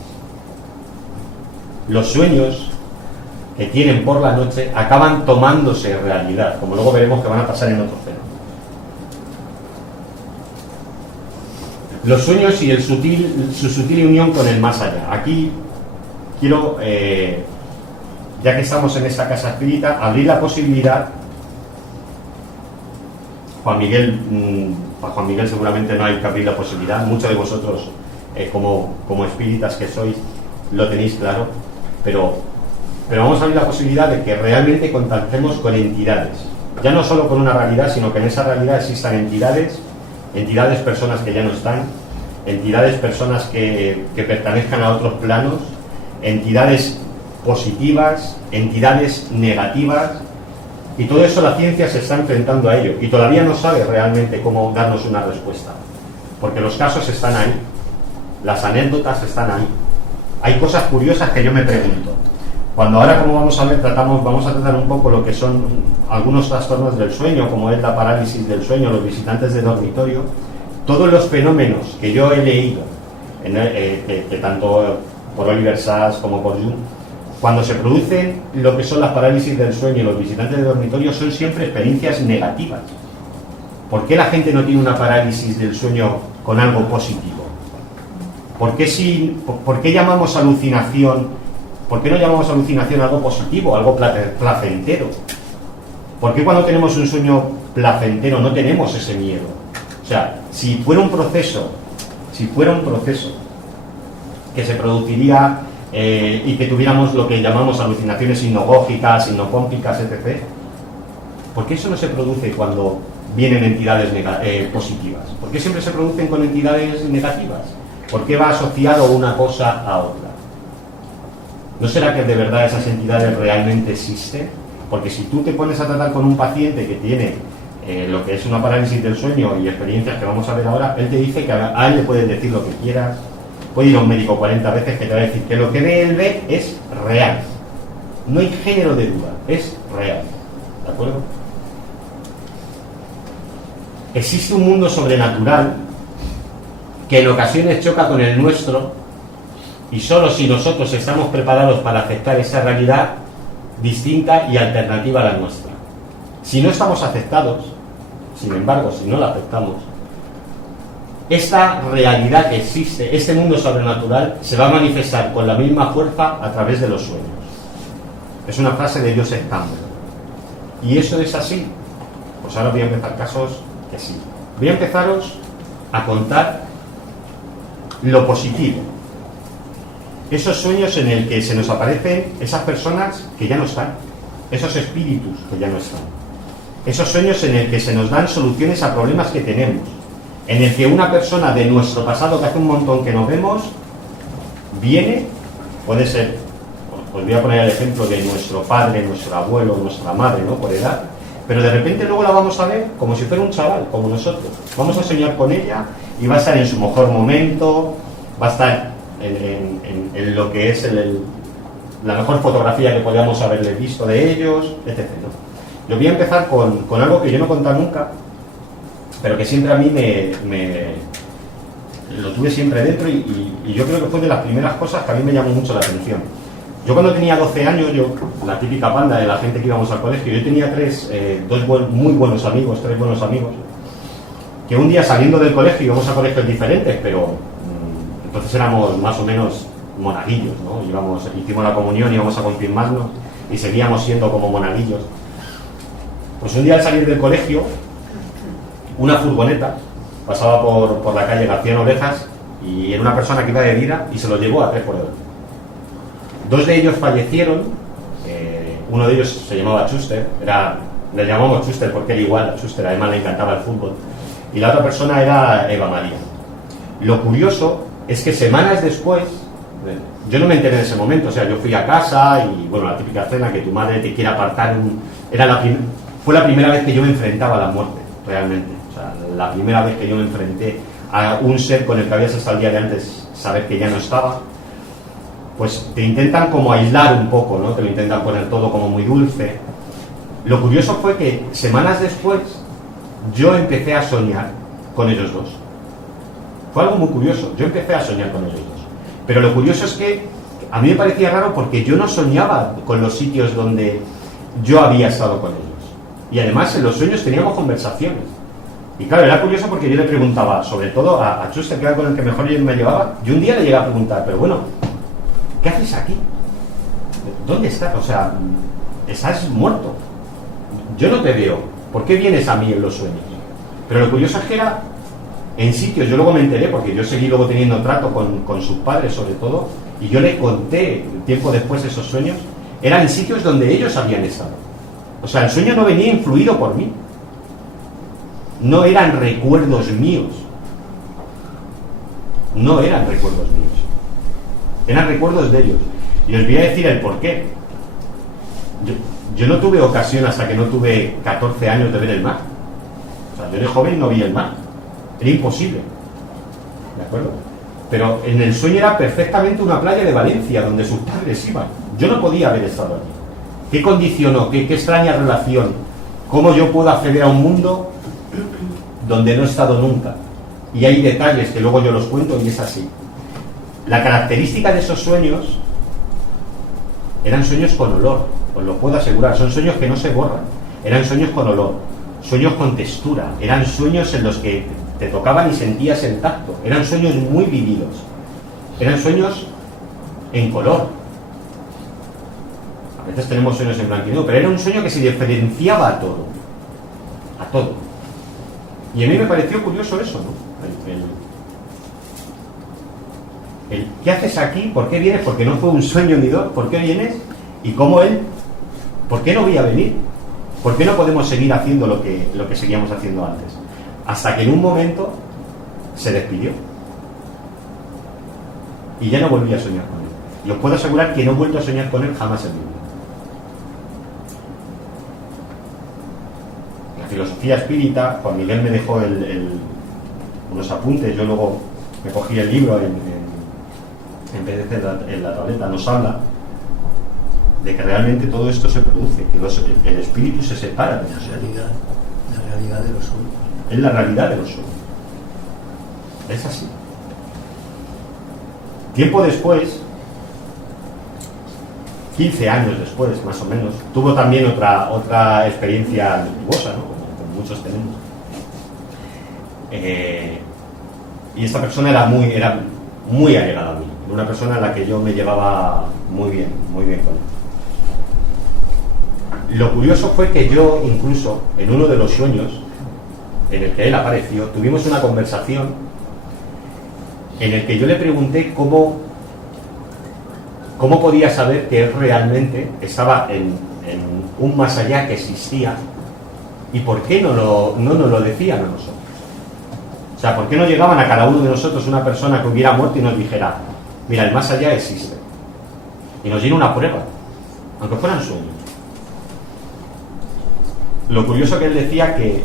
Los sueños que tienen por la noche acaban tomándose realidad, como luego veremos que van a pasar en otros fenómenos. Los sueños y su sutil unión con el más allá. Aquí quiero, ya que estamos en esta casa espírita, abrir la posibilidad. Juan Miguel seguramente no hay que abrir la posibilidad. Muchos de vosotros, como espíritas que sois, lo tenéis claro, pero vamos a abrir la posibilidad de que realmente contactemos con entidades, ya no solo con una realidad, sino que en esa realidad existan entidades, personas que ya no están, entidades, personas que pertenezcan a otros planos, entidades positivas, entidades negativas, y todo eso la ciencia se está enfrentando a ello y todavía no sabe realmente cómo darnos una respuesta, porque los casos están ahí, las anécdotas están ahí. Hay cosas curiosas que yo me pregunto. Cuando ahora, como vamos a ver, vamos a tratar un poco lo que son algunos trastornos del sueño, como es la parálisis del sueño, los visitantes de dormitorio, todos los fenómenos que yo he leído, que tanto por Oliver Sacks como por Jung, cuando se producen lo que son las parálisis del sueño y los visitantes de dormitorio, son siempre experiencias negativas. ¿Por qué la gente no tiene una parálisis del sueño con algo positivo? ¿Por qué llamamos alucinación? ¿Por qué no llamamos alucinación algo positivo, algo placentero? ¿Por qué cuando tenemos un sueño placentero no tenemos ese miedo? O sea, si fuera un proceso que se produciría y que tuviéramos lo que llamamos alucinaciones hipnogógicas, hipnopómpicas, etc., ¿por qué eso no se produce cuando vienen entidades positivas? ¿Por qué siempre se producen con entidades negativas? ¿Por qué va asociado una cosa a otra? ¿No será que de verdad esas entidades realmente existen? Porque si tú te pones a tratar con un paciente que tiene lo que es una parálisis del sueño y experiencias que vamos a ver ahora, él te dice que a él le puedes decir lo que quieras, puede ir a un médico 40 veces que te va a decir que lo que él ve es real. No hay género de duda, es real. ¿De acuerdo? Existe un mundo sobrenatural que en ocasiones choca con el nuestro, y solo si nosotros estamos preparados para aceptar esa realidad distinta y alternativa a la nuestra. Si no estamos aceptados, sin embargo, si no la aceptamos, esta realidad que existe, este mundo sobrenatural, se va a manifestar con la misma fuerza a través de los sueños. Es una frase de Joseph Campbell. ¿Y eso es así? Pues ahora voy a empezar casos que sí. Voy a empezaros a contar lo positivo. Esos sueños en el que se nos aparecen esas personas que ya no están, esos espíritus que ya no están. Esos sueños en el que se nos dan soluciones a problemas que tenemos, en el que una persona de nuestro pasado que hace un montón que no vemos, viene, puede ser, os voy a poner el ejemplo de nuestro padre, nuestro abuelo, nuestra madre, ¿no?, por edad, pero de repente luego la vamos a ver como si fuera un chaval, como nosotros. Vamos a soñar con ella y va a estar en su mejor momento, va a estar en lo que es la mejor fotografía que podíamos haberle visto de ellos, etc., ¿no? Yo voy a empezar con algo que yo no he contado nunca, pero que siempre a mí lo tuve siempre dentro y yo creo que fue de las primeras cosas que a mí me llamó mucho la atención. Yo cuando tenía 12 años, la típica panda de la gente que íbamos al colegio, yo tenía muy buenos amigos, tres buenos amigos, que un día saliendo del colegio, íbamos a colegios diferentes, pero entonces éramos más o menos monaguillos, ¿no? Hicimos la comunión, íbamos a confirmarnos y seguíamos siendo como monaguillos. Pues un día al salir del colegio, una furgoneta pasaba por la calle García Orejas y era una persona que iba de vida y se lo llevó a 3 por 2. 2 de ellos fallecieron, uno de ellos se llamaba Schuster, le llamamos Schuster porque era igual a Schuster, además le encantaba el fútbol, y la otra persona era Eva María. Lo curioso es que semanas después, yo no me enteré en ese momento, o sea, yo fui a casa y, bueno, la típica cena que tu madre te quiere apartar, fue la primera vez que yo me enfrentaba a la muerte, realmente. O sea, la primera vez que yo me enfrenté a un ser con el que habías hasta el día de antes saber que ya no estaba. Pues te intentan como aislar un poco, ¿no? Te lo intentan poner todo como muy dulce. Lo curioso fue que semanas después yo empecé a soñar con ellos dos. Fue algo muy curioso, yo empecé a soñar con ellos dos. Pero lo curioso es que a mí me parecía raro porque yo no soñaba con los sitios donde yo había estado con ellos. Y además en los sueños teníamos conversaciones. Y claro, era curioso porque yo le preguntaba, sobre todo a Schuster, que era con el que mejor yo me llevaba, y un día le llegué a preguntar, pero bueno, ¿qué haces aquí? ¿Dónde estás? O sea, estás muerto. Yo no te veo. ¿Por qué vienes a mí en los sueños? Pero lo curioso es que era en sitios, yo luego me enteré, porque yo seguí luego teniendo trato con sus padres sobre todo, y yo le conté tiempo después esos sueños, eran en sitios donde ellos habían estado. O sea, el sueño no venía influido por mí. No eran recuerdos míos. No eran recuerdos míos. Eran recuerdos de ellos. Y os voy a decir el por qué. Yo no tuve ocasión hasta que no tuve 14 años de ver el mar. O sea, yo de joven no vi el mar. Era imposible. ¿De acuerdo? Pero en el sueño era perfectamente una playa de Valencia, donde sus padres iban. Yo no podía haber estado allí. ¿Qué condicionó? ¿Qué extraña relación? ¿Cómo yo puedo acceder a un mundo donde no he estado nunca? Y hay detalles que luego yo los cuento y es así. La característica de esos sueños eran sueños con olor, os lo puedo asegurar, son sueños que no se borran, eran sueños con olor, sueños con textura, eran sueños en los que te tocaban y sentías el tacto, eran sueños muy vividos, eran sueños en color. A veces tenemos sueños en blanco y negro, pero era un sueño que se diferenciaba a todo, a todo. Y a mí me pareció curioso eso, ¿no? ¿Qué haces aquí? ¿Por qué vienes? Porque no fue un sueño ni dos. ¿Por qué vienes? Y cómo él, ¿por qué no voy a venir? ¿Por qué no podemos seguir haciendo lo que seguíamos haciendo antes? Hasta que en un momento se despidió. Y ya no volví a soñar con él. Y os puedo asegurar que no he vuelto a soñar con él jamás en mi vida. La filosofía espírita, Juan Miguel me dejó unos apuntes, yo luego me cogí el libro en PDF en la tableta, nos habla de que realmente todo esto se produce, que el espíritu se separa de nosotros. La realidad de los sueños. Es la realidad de los sueños. Es así. Tiempo después, 15 años después, más o menos, tuvo también otra experiencia luctuosa, ¿no? Como muchos tenemos. Y esta persona era muy allegada a mí, una persona a la que yo me llevaba muy bien con él. Lo curioso fue que yo, incluso en uno de los sueños en el que él apareció, tuvimos una conversación en el que yo le pregunté cómo podía saber que él realmente estaba en un más allá que existía y por qué no nos lo decían a nosotros. O sea, ¿por qué no llegaban a cada uno de nosotros una persona que hubiera muerto y nos dijera, mira, el más allá existe? Y nos diera una prueba, aunque fueran sueños. Lo curioso que él decía que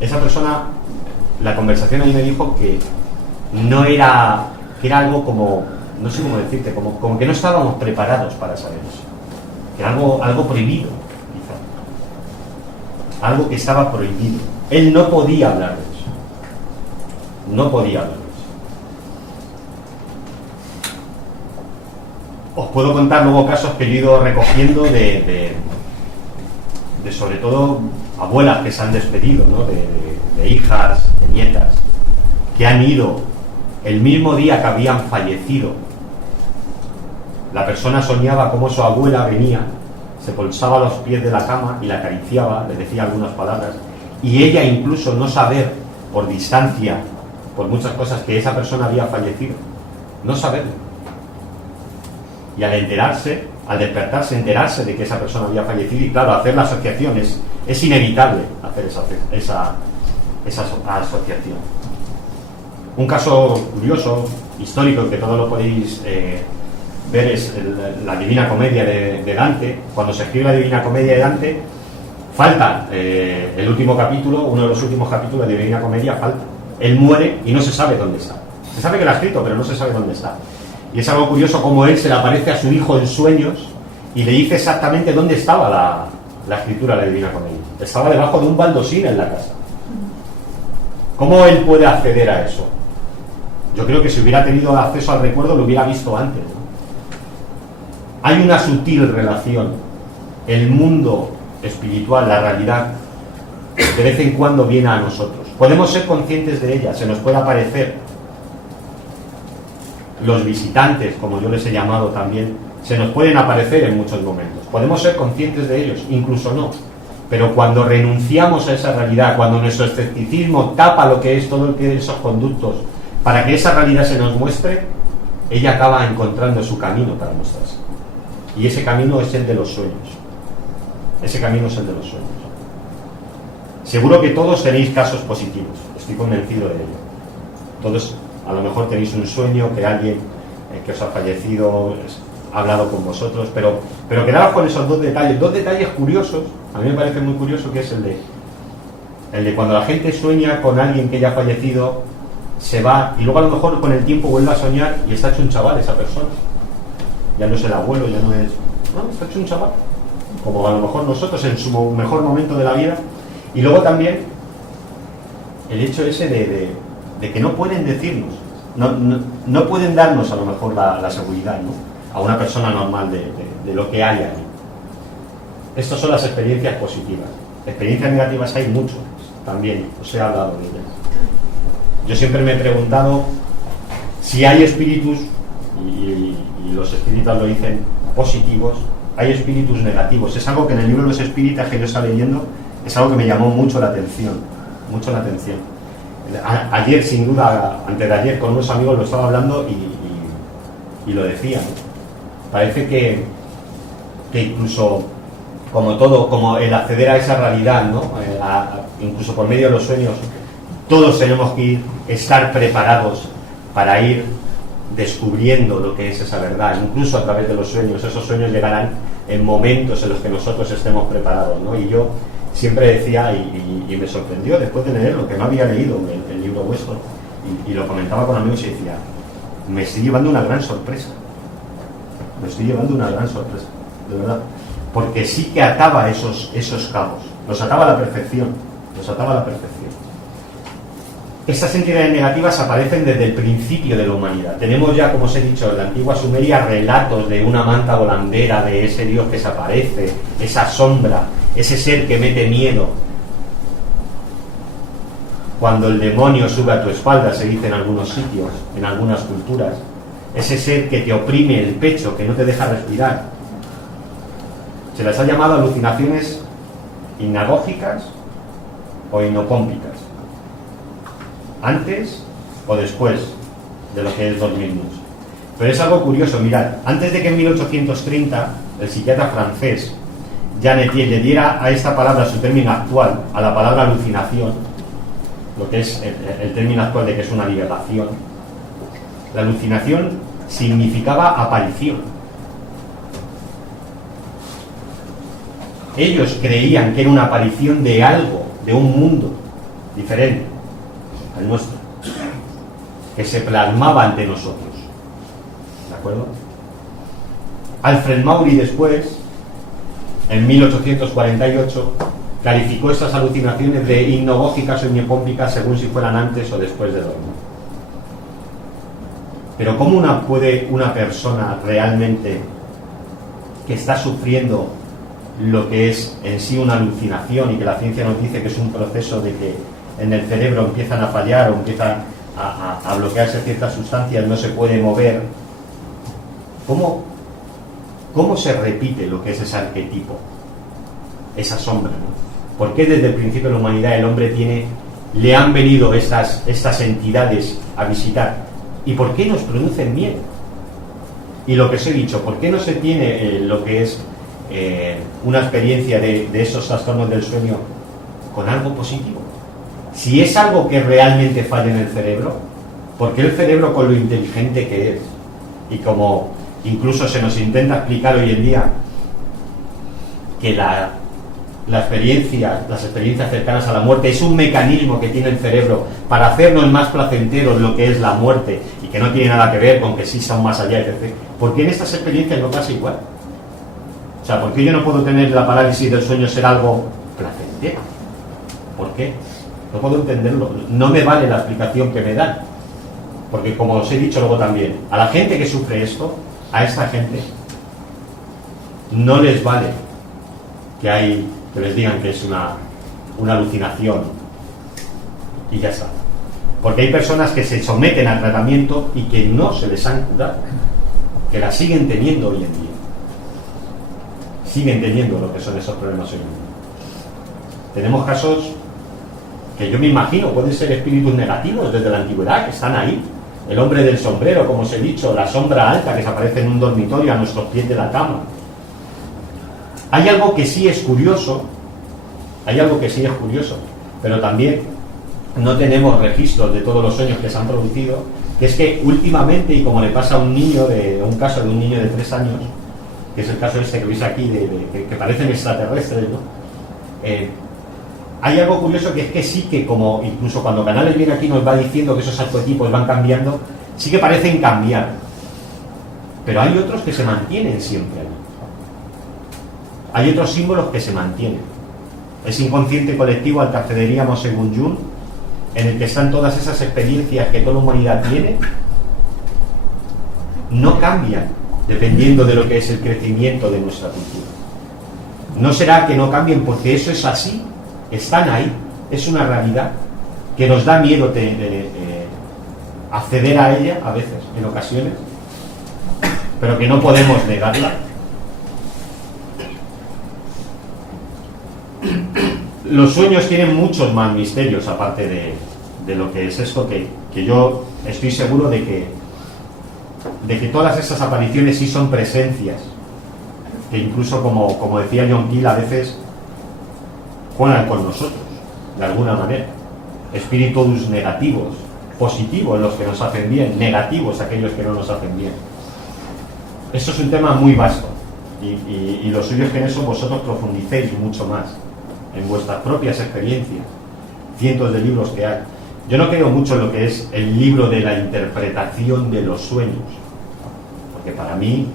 esa persona, la conversación ahí me dijo que no era, que era algo como, no sé cómo decirte, como que no estábamos preparados para saber eso. Que era algo prohibido, quizá. Algo que estaba prohibido. Él no podía hablar de eso. No podía hablar de eso. Os puedo contar luego casos que yo he ido recogiendo de sobre todo abuelas que se han despedido, ¿no? de hijas, de nietas, que han ido el mismo día que habían fallecido. La persona soñaba cómo su abuela venía, se pulsaba a los pies de la cama y la acariciaba, le decía algunas palabras, y ella incluso no saber por distancia, por muchas cosas, que esa persona había fallecido, no saberlo. Y al despertarse, enterarse de que esa persona había fallecido, y claro, hacer la asociación es inevitable hacer esa asociación. Un caso curioso, histórico, que todos lo podéis ver, es la Divina Comedia de Dante. Cuando se escribe la Divina Comedia de Dante, falta el último capítulo, uno de los últimos capítulos de la Divina Comedia, falta. Él muere y no se sabe dónde está. Se sabe que lo ha escrito, pero no se sabe dónde está. Y es algo curioso como él se le aparece a su hijo en sueños y le dice exactamente dónde estaba la escritura de la Divina Comedia. Estaba debajo de un baldosín en la casa. ¿Cómo él puede acceder a eso? Yo creo que si hubiera tenido acceso al recuerdo lo hubiera visto antes, ¿no? Hay una sutil relación. El mundo espiritual, la realidad, de vez en cuando viene a nosotros. Podemos ser conscientes de ella, se nos puede aparecer. Los visitantes, como yo les he llamado también, se nos pueden aparecer en muchos momentos. Podemos ser conscientes de ellos, incluso no. Pero cuando renunciamos a esa realidad, cuando nuestro escepticismo tapa lo que es todo lo que esos conductos para que esa realidad se nos muestre, ella acaba encontrando su camino para mostrarse. Y ese camino es el de los sueños. Ese camino es el de los sueños. Seguro que todos tenéis casos positivos, estoy convencido de ello. Todos a lo mejor tenéis un sueño que alguien que os ha fallecido ha hablado con vosotros, pero quedaos con esos dos detalles curiosos. A mí me parece muy curioso, que es el de cuando la gente sueña con alguien que ya ha fallecido, se va y luego a lo mejor con el tiempo vuelve a soñar y está hecho un chaval esa persona. Ya no es el abuelo, ya no es... ¿no? Está hecho un chaval, como a lo mejor nosotros en su mejor momento de la vida. Y luego también el hecho ese de que no pueden decirnos, no pueden darnos a lo mejor la seguridad, ¿no?, a una persona normal de lo que hay ahí. Estas son las experiencias positivas. Experiencias negativas hay muchas también, os he hablado de ellas. Yo siempre me he preguntado si hay espíritus, y los espíritas lo dicen, positivos, hay espíritus negativos. Es algo que en el libro de los espíritas que yo estaba leyendo, es algo que me llamó mucho la atención, mucho la atención. Ayer, sin duda, antes de ayer, con unos amigos lo estaba hablando y lo decía, ¿no? Parece que incluso, como todo, como el acceder a esa realidad, ¿no?, incluso por medio de los sueños, todos tenemos que estar preparados para ir descubriendo lo que es esa verdad, incluso a través de los sueños. Esos sueños llegarán en momentos en los que nosotros estemos preparados, ¿no? Y yo siempre decía, y me sorprendió después de leerlo, que no había leído el libro vuestro, y lo comentaba con amigos y decía, me estoy llevando una gran sorpresa, de verdad, porque sí que ataba esos cabos, los ataba a la perfección. Estas entidades negativas aparecen desde el principio de la humanidad. Tenemos ya, como os he dicho, en la antigua Sumeria relatos de una manta volandera, de ese dios que se aparece, esa sombra, ese ser que mete miedo. Cuando el demonio sube a tu espalda, se dice en algunos sitios, en algunas culturas. Ese ser que te oprime el pecho, que no te deja respirar. Se las ha llamado alucinaciones hipnagógicas o hipnopómpicas. Antes o después de lo que es dormirnos. Pero es algo curioso, mirad, antes de que en 1830 el psiquiatra francés Jean Etienne le diera a esta palabra su término actual, a la palabra alucinación, lo que es el término actual de que es una divagación, la alucinación significaba aparición. Ellos creían que era una aparición de algo, de un mundo diferente al nuestro, que se plasmaba ante nosotros. ¿De acuerdo? Alfred Maury después, en 1848, calificó estas alucinaciones de hipnagógicas o hipnopómpicas según si fueran antes o después de dormir. Pero ¿cómo puede una persona realmente que está sufriendo lo que es en sí una alucinación, y que la ciencia nos dice que es un proceso de que en el cerebro empiezan a fallar o empiezan a bloquearse ciertas sustancias, no se puede mover? ¿Cómo se repite lo que es ese arquetipo, esa sombra, ¿no? ¿Por qué desde el principio de la humanidad el hombre le han venido estas entidades a visitar? ¿Y por qué nos producen miedo? Y lo que os he dicho, ¿por qué no se tiene lo que es una experiencia de esos trastornos del sueño con algo positivo? Si es algo que realmente falla en el cerebro, ¿por qué el cerebro, con lo inteligente que es, y como incluso se nos intenta explicar hoy en día que las experiencias cercanas a la muerte es un mecanismo que tiene el cerebro para hacernos más placenteros lo que es la muerte, y que no tiene nada que ver con que exista un más allá, etc.? ¿Por qué en estas experiencias no pasa igual? O sea, ¿por qué yo no puedo tener la parálisis del sueño ser algo placentero? ¿Por qué? No puedo entenderlo. No me vale la explicación que me dan. Porque, como os he dicho luego también, a la gente que sufre esto, a esta gente, no les vale que les digan que es una alucinación y ya está. Porque hay personas que se someten al tratamiento y que no se les han curado, que la siguen teniendo hoy en día. Siguen teniendo lo que son esos problemas hoy en día. Tenemos casos que yo me imagino pueden ser espíritus negativos desde la antigüedad, que están ahí. El hombre del sombrero, como os he dicho, la sombra alta que se aparece en un dormitorio a nuestros pies de la cama. Hay algo que sí es curioso, pero también no tenemos registros de todos los sueños que se han producido, que es que últimamente, y como le pasa a un caso de un niño de 3 años, que es el caso este que veis aquí, que parecen extraterrestres, ¿no? Hay algo curioso, que es que sí que, como incluso cuando Canales viene aquí nos va diciendo que esos arquetipos van cambiando, sí que parecen cambiar, pero hay otros que se mantienen siempre ahí. hay otros símbolos que se mantienen. Ese inconsciente colectivo al que accederíamos según Jung, en el que están todas esas experiencias que toda la humanidad tiene, no cambian dependiendo de lo que es el crecimiento de nuestra cultura. No será que no cambien porque eso es así, están ahí, es una realidad que nos da miedo acceder a ella a veces, en ocasiones, pero que no podemos negarla. Los sueños tienen muchos más misterios aparte de lo que es esto, que yo estoy seguro de que todas esas apariciones sí son presencias, que incluso como decía John Keel, a veces juegan con nosotros de alguna manera. Espíritus negativos, positivos los que nos hacen bien, negativos aquellos que no nos hacen bien. Esto es un tema muy vasto y lo suyo es que en eso vosotros profundicéis mucho más en vuestras propias experiencias, cientos de libros que hay. Yo no creo mucho en lo que es el libro de la interpretación de los sueños, porque para mí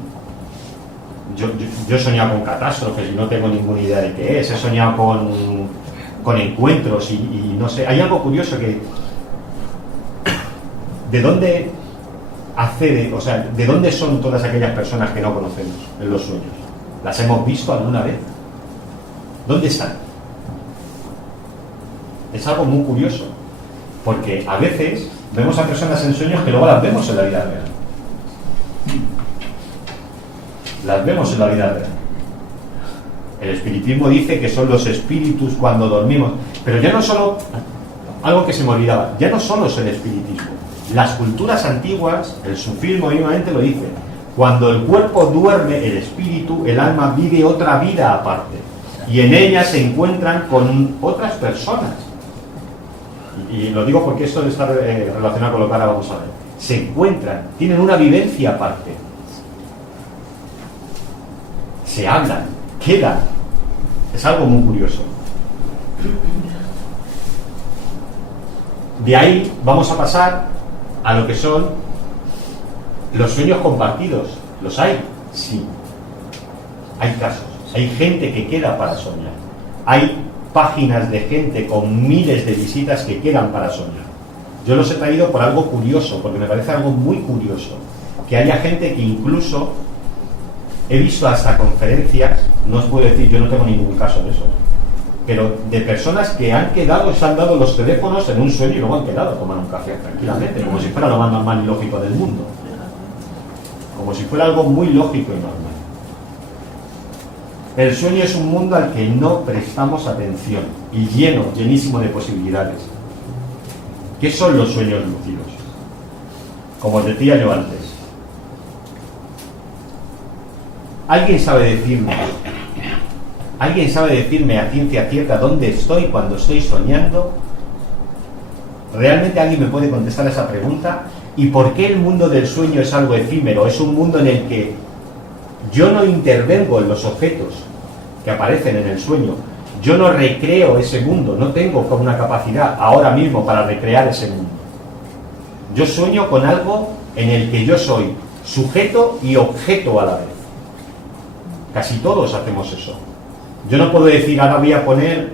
yo he soñado con catástrofes y no tengo ninguna idea de qué es. He soñado con encuentros y no sé. Hay algo curioso que ¿de dónde accede, o sea, de dónde son todas aquellas personas que no conocemos en los sueños? ¿Las hemos visto alguna vez? ¿Dónde están? Es algo muy curioso, porque a veces vemos a personas en sueños que luego las vemos en la vida real. Las vemos en la vida real. El espiritismo dice que son los espíritus cuando dormimos, pero ya no solo, algo que se me olvidaba, ya no solo es el espiritismo. Las culturas antiguas, el sufismo mismamente lo dice: cuando el cuerpo duerme, el espíritu, el alma vive otra vida aparte, y en ella se encuentran con otras personas. Y lo digo porque esto está relacionado con lo que ahora vamos a ver. Se encuentran, tienen una vivencia aparte, se hablan, quedan. Es algo muy curioso. De ahí vamos a pasar a lo que son los sueños compartidos. ¿Los hay? Sí. Hay casos. Hay gente que queda para soñar. Hay páginas de gente con miles de visitas que quedan para soñar. Yo los he traído por algo curioso, porque me parece algo muy curioso, que haya gente que incluso he visto hasta conferencias, no os puedo decir, yo no tengo ningún caso de eso, pero de personas que han quedado, se han dado los teléfonos en un sueño y luego han quedado a tomar un café tranquilamente, como si fuera lo más normal y lógico del mundo, como si fuera algo muy lógico y normal. El sueño es un mundo al que no prestamos atención y llenísimo de posibilidades. ¿Qué son los sueños lúcidos? Como os decía yo antes, ¿alguien sabe decirme a ciencia cierta dónde estoy cuando estoy soñando? ¿Realmente alguien me puede contestar esa pregunta? ¿Y por qué el mundo del sueño es algo efímero? Es un mundo en el que yo no intervengo en los objetos que aparecen en el sueño. Yo no recreo ese mundo, no tengo como una capacidad ahora mismo para recrear ese mundo. Yo sueño con algo en el que yo soy sujeto y objeto a la vez. Casi todos hacemos eso. Yo no puedo decir, ahora voy a poner,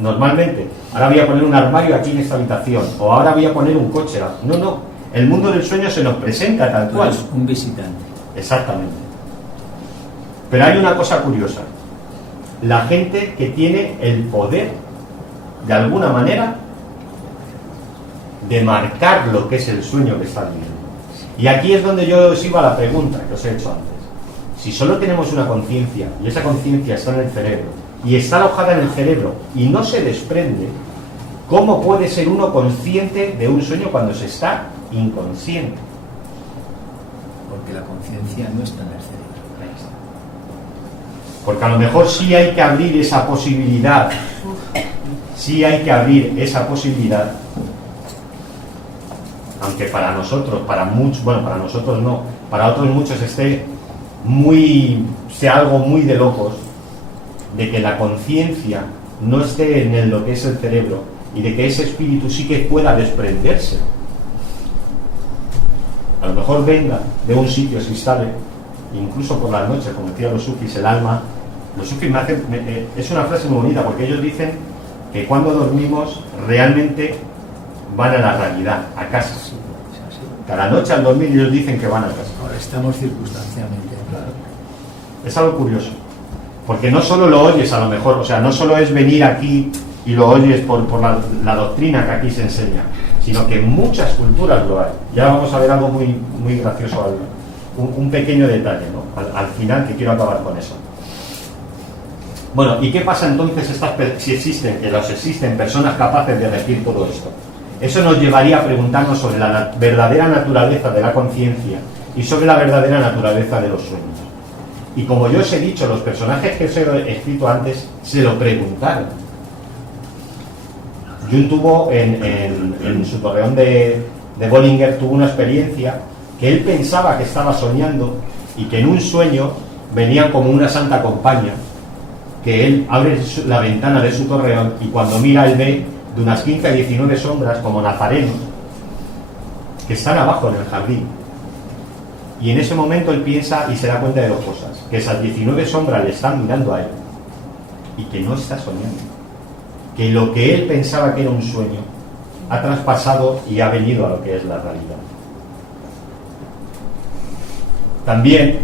normalmente, ahora voy a poner un armario aquí en esta habitación, o ahora voy a poner un coche. No. El mundo del sueño se nos presenta tal cual. Es un visitante. Exactamente. Pero hay una cosa curiosa. La gente que tiene el poder, de alguna manera, de marcar lo que es el sueño que están viviendo. Y aquí es donde yo os iba a la pregunta que os he hecho antes. Si solo tenemos una conciencia, y esa conciencia está en el cerebro, y está alojada en el cerebro, y no se desprende, ¿cómo puede ser uno consciente de un sueño cuando se está inconsciente? Porque la conciencia no está en el cerebro. Porque a lo mejor sí hay que abrir esa posibilidad. Sí hay que abrir esa posibilidad. Aunque para nosotros, para muchos, bueno, para nosotros no, para otros muchos sea algo muy de locos, de que la conciencia no esté en lo que es el cerebro y de que ese espíritu sí que pueda desprenderse. A lo mejor venga de un sitio, se instale, incluso por las noches, como decían los sufis, el alma Los sufis es una frase muy bonita, porque ellos dicen que cuando dormimos realmente van a la realidad, a casa. Cada noche al dormir ellos dicen que van a casa. Ahora estamos circunstancialmente, claro. Es algo curioso, porque no solo lo oyes a lo mejor, o sea, no solo es venir aquí y lo oyes por la doctrina que aquí se enseña, sino que en muchas culturas lo hay. Ya vamos a ver algo muy, muy gracioso, un pequeño detalle, ¿no? Al final, que quiero acabar con eso. Bueno, ¿y qué pasa entonces si existen personas capaces de regir todo esto? Eso nos llevaría a preguntarnos sobre la verdadera naturaleza de la conciencia y sobre la verdadera naturaleza de los sueños. Y como yo os he dicho, los personajes que os he escrito antes se lo preguntaron. Jung tuvo en su torreón de Bollinger, tuvo una experiencia que él pensaba que estaba soñando y que en un sueño venía como una santa compañía, que él abre la ventana de su torreón y cuando mira él ve de unas 15 a 19 sombras como nazarenos que están abajo en el jardín. Y en ese momento él piensa y se da cuenta de dos cosas: que esas 19 sombras le están mirando a él y que no está soñando, que lo que él pensaba que era un sueño ha traspasado y ha venido a lo que es la realidad. También,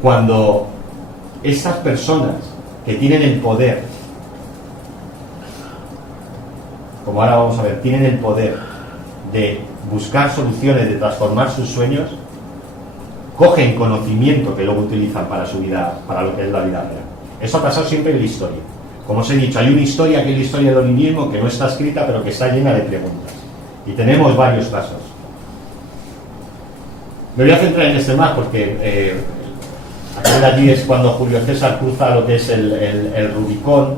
cuando estas personas que tienen el poder, como ahora vamos a ver, tienen el poder de buscar soluciones, de transformar sus sueños, cogen conocimiento que luego utilizan para su vida, para lo que es la vida real. Eso ha pasado siempre en la historia. Como os he dicho, hay una historia que es la historia del olinismo, que no está escrita, pero que está llena de preguntas. Y tenemos varios casos. Me voy a centrar en este más porque aquel de allí es cuando Julio César cruza lo que es el Rubicón.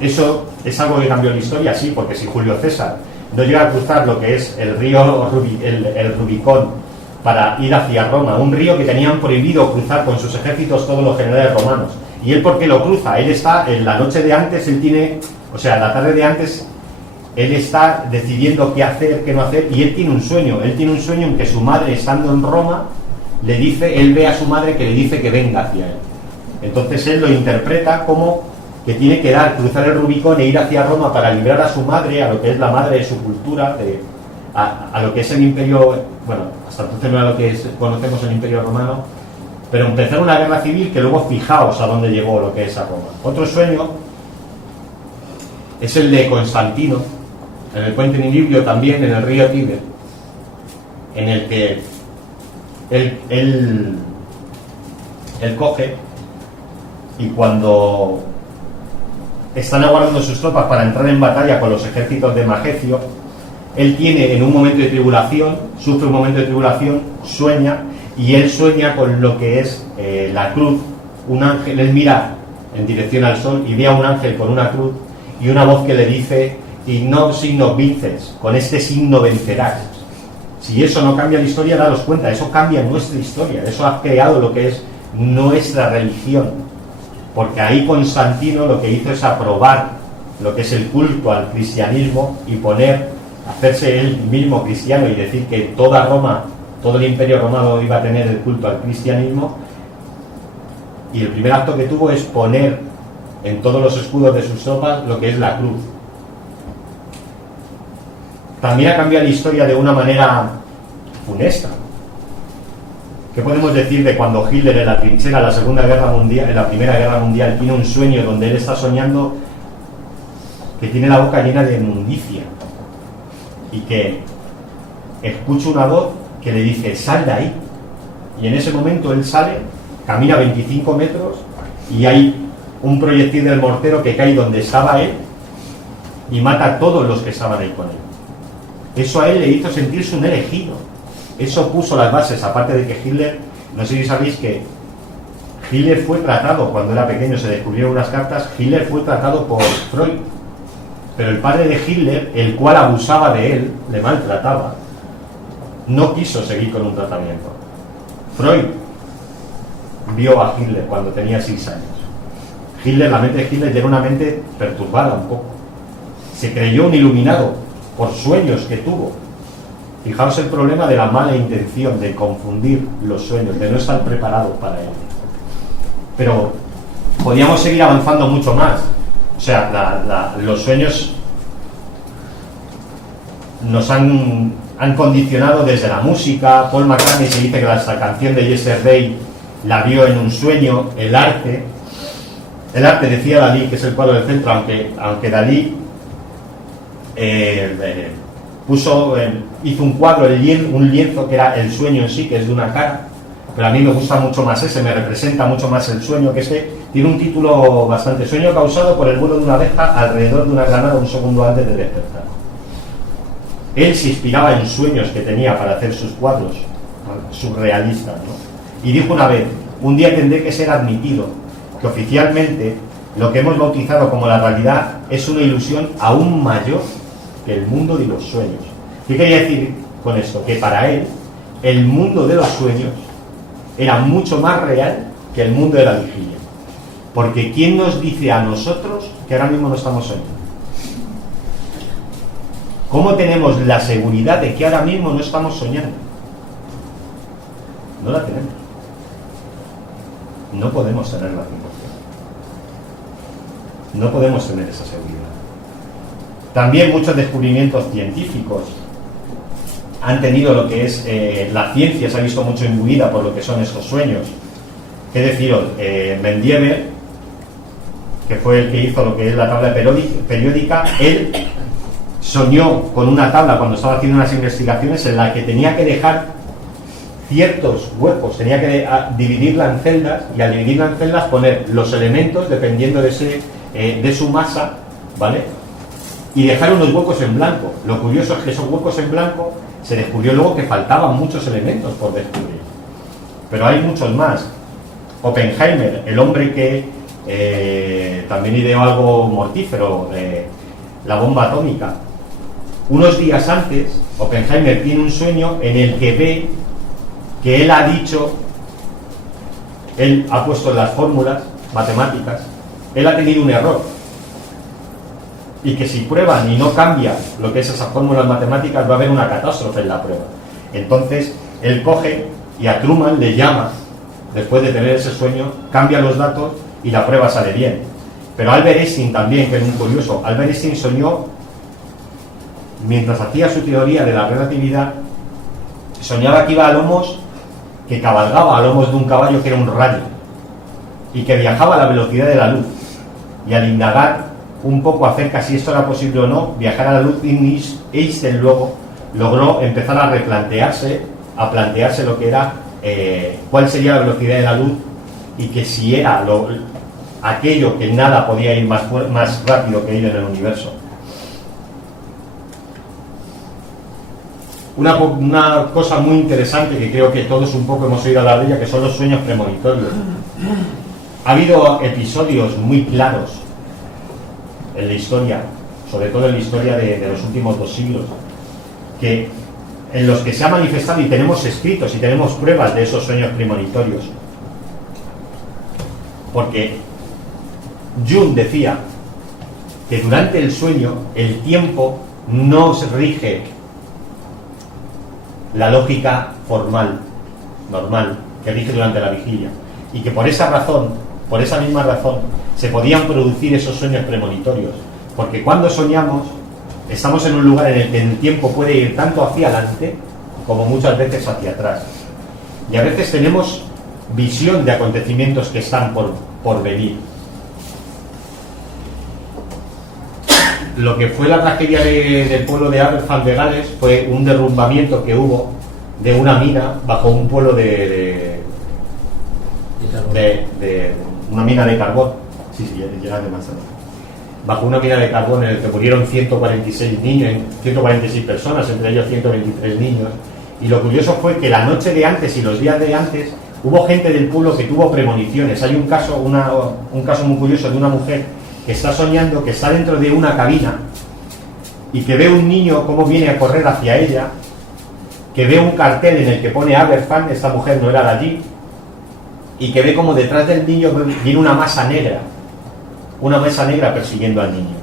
Eso es algo que cambió la historia, sí, porque si Julio César no llega a cruzar lo que es el río el Rubicón para ir hacia Roma, un río que tenían prohibido cruzar con sus ejércitos todos los generales romanos, y él, ¿por qué lo cruza? Él está en la noche de antes, la tarde de antes, él está decidiendo qué hacer, qué no hacer, y él tiene un sueño en que su madre, estando en Roma, le dice, él ve a su madre que le dice que venga hacia él. Entonces él lo interpreta como que tiene que cruzar el Rubicón e ir hacia Roma para librar a su madre, a lo que es la madre de su cultura, a lo que es el imperio, bueno, hasta entonces no era lo que conocemos el imperio romano, pero empezar una guerra civil que luego fijaos a dónde llegó lo que es a Roma. Otro sueño es el de Constantino, en el puente Nilibio también, en el río Tíber, en el que él coge y cuando están aguardando sus tropas para entrar en batalla con los ejércitos de Magecio, él tiene en un momento de tribulación, sufre un momento de tribulación, sueña, y él sueña con lo que es la cruz, un ángel, él mira en dirección al sol y ve a un ángel con una cruz y una voz que le dice: "Ignob signo vinces", con este signo vencerás. Si eso no cambia la historia, daros cuenta, eso cambia nuestra historia, eso ha creado lo que es nuestra religión, porque ahí Constantino lo que hizo es aprobar lo que es el culto al cristianismo y hacerse él mismo cristiano y decir que toda Roma, todo el imperio romano iba a tener el culto al cristianismo, y el primer acto que tuvo es poner en todos los escudos de sus tropas lo que es la cruz. También ha cambiado la historia de una manera funesta. ¿Qué podemos decir de cuando Hitler en la trinchera en la Primera Guerra Mundial tiene un sueño donde él está soñando que tiene la boca llena de inmundicia y que escucha una voz que le dice: "Sal de ahí"? Y en ese momento él sale, camina 25 metros y hay un proyectil del mortero que cae donde estaba él y mata a todos los que estaban ahí con él. Eso a él le hizo sentirse un elegido. Eso puso las bases, aparte de que Hitler, no sé si sabéis que Hitler fue tratado cuando era pequeño, se descubrieron unas cartas, Hitler fue tratado por Freud, pero el padre de Hitler, el cual abusaba de él, le maltrataba, no quiso seguir con un tratamiento. Freud vio a Hitler cuando tenía 6 años. La mente de Hitler era una mente perturbada un poco. Se creyó un iluminado por sueños que tuvo. Fijaos el problema de la mala intención, de confundir los sueños, de no estar preparados para ello. Pero podríamos seguir avanzando mucho más. O sea, los sueños nos han condicionado desde la música. Paul McCartney se dice que la canción de Yesterday la vio en un sueño. El arte, decía Dalí, que es el cuadro del centro, aunque Dalí hizo un cuadro, un lienzo que era el sueño en sí, que es de una cara, pero a mí me gusta mucho más ese, me representa mucho más el sueño, que tiene un título bastante: Sueño causado por el vuelo de una abeja alrededor de una granada un segundo antes de despertar. Él se inspiraba en sueños que tenía para hacer sus cuadros surrealistas, ¿no? Y dijo una vez: un día tendré que ser admitido que oficialmente lo que hemos bautizado como la realidad es una ilusión aún mayor que el mundo de los sueños. ¿Qué quería decir con esto? Que para él el mundo de los sueños era mucho más real que el mundo de la vigilia. Porque ¿quién nos dice a nosotros que ahora mismo no estamos soñando? ¿Cómo tenemos la seguridad de que ahora mismo no estamos soñando? No la tenemos. No podemos tenerla 100%. No podemos tener esa seguridad. También muchos descubrimientos científicos han tenido lo que es la ciencia, se ha visto mucho imbuida por lo que son estos sueños. ¿Qué deciros? Mendeleev, que fue el que hizo lo que es la tabla periódica, él soñó con una tabla cuando estaba haciendo unas investigaciones en la que tenía que dejar ciertos huecos, tenía que dividirla en celdas, y al dividirla en celdas poner los elementos dependiendo de su masa, ¿vale? Y dejar unos huecos en blanco. Lo curioso es que esos huecos en blanco se descubrió luego que faltaban muchos elementos por descubrir. Pero hay muchos más. Oppenheimer, el hombre que también ideó algo mortífero, la bomba atómica. Unos días antes, Oppenheimer tiene un sueño en el que ve que él ha dicho, él ha puesto en las fórmulas matemáticas, él ha tenido un error, y que si prueban y no cambia lo que es esas fórmulas matemáticas, va a haber una catástrofe en la prueba. Entonces él coge y a Truman le llama, después de tener ese sueño, cambia los datos y la prueba sale bien. Pero Albert Einstein también, que es muy curioso, Albert Einstein soñó, mientras hacía su teoría de la relatividad, soñaba que iba a lomos, que cabalgaba a lomos de un caballo que era un rayo, y que viajaba a la velocidad de la luz. Y al indagar un poco acerca si esto era posible o no, viajar a la luz, Einstein luego logró empezar a plantearse lo que era cuál sería la velocidad de la luz, y que si era aquello que nada podía ir más rápido que ello en el universo. Una cosa muy interesante que creo que todos un poco hemos oído hablar de ella, que son los sueños premonitorios. Ha habido episodios muy claros en la historia, sobre todo en la historia de los últimos 2 siglos, en los que se ha manifestado, y tenemos escritos y tenemos pruebas de esos sueños premonitorios. Porque Jung decía que durante el sueño el tiempo no se rige la lógica formal, normal, que rige durante la vigilia, y que por esa misma razón, se podían producir esos sueños premonitorios, porque cuando soñamos estamos en un lugar en el que el tiempo puede ir tanto hacia adelante como muchas veces hacia atrás, y a veces tenemos visión de acontecimientos que están por venir. Lo que fue la tragedia del pueblo de Aberfan de Gales fue un derrumbamiento que hubo de una mina bajo un pueblo de una mina de carbón. Sí, llega de Manzana. Bajo una mina de carbón en el que murieron 146 personas, entre ellos 123 niños. Y lo curioso fue que la noche de antes y los días de antes hubo gente del pueblo que tuvo premoniciones. Hay un caso muy curioso de una mujer que está soñando que está dentro de una cabina y que ve un niño cómo viene a correr hacia ella, que ve un cartel en el que pone Aberfan, esta mujer no era de allí, y que ve como detrás del niño viene una masa negra persiguiendo al niño.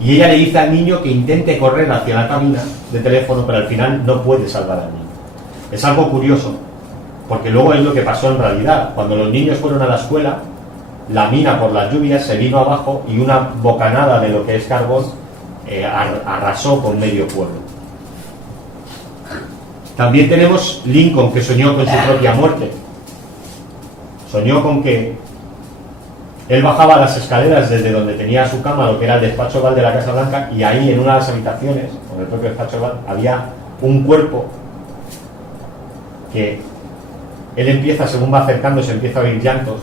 y ella le dice al niño que intente correr hacia la cabina de teléfono, pero al final no puede salvar al niño. Es algo curioso, porque luego es lo que pasó en realidad. Cuando los niños fueron a la escuela, la mina por las lluvias se vino abajo y una bocanada de lo que es carbón arrasó con medio pueblo. También tenemos Lincoln, que soñó con su propia muerte. Soñó con que él bajaba las escaleras desde donde tenía su cama, lo que era el despacho oval de la Casa Blanca, y ahí en una de las habitaciones, con el propio despacho oval, había un cuerpo que él empieza, según va acercándose, empieza a oír llantos,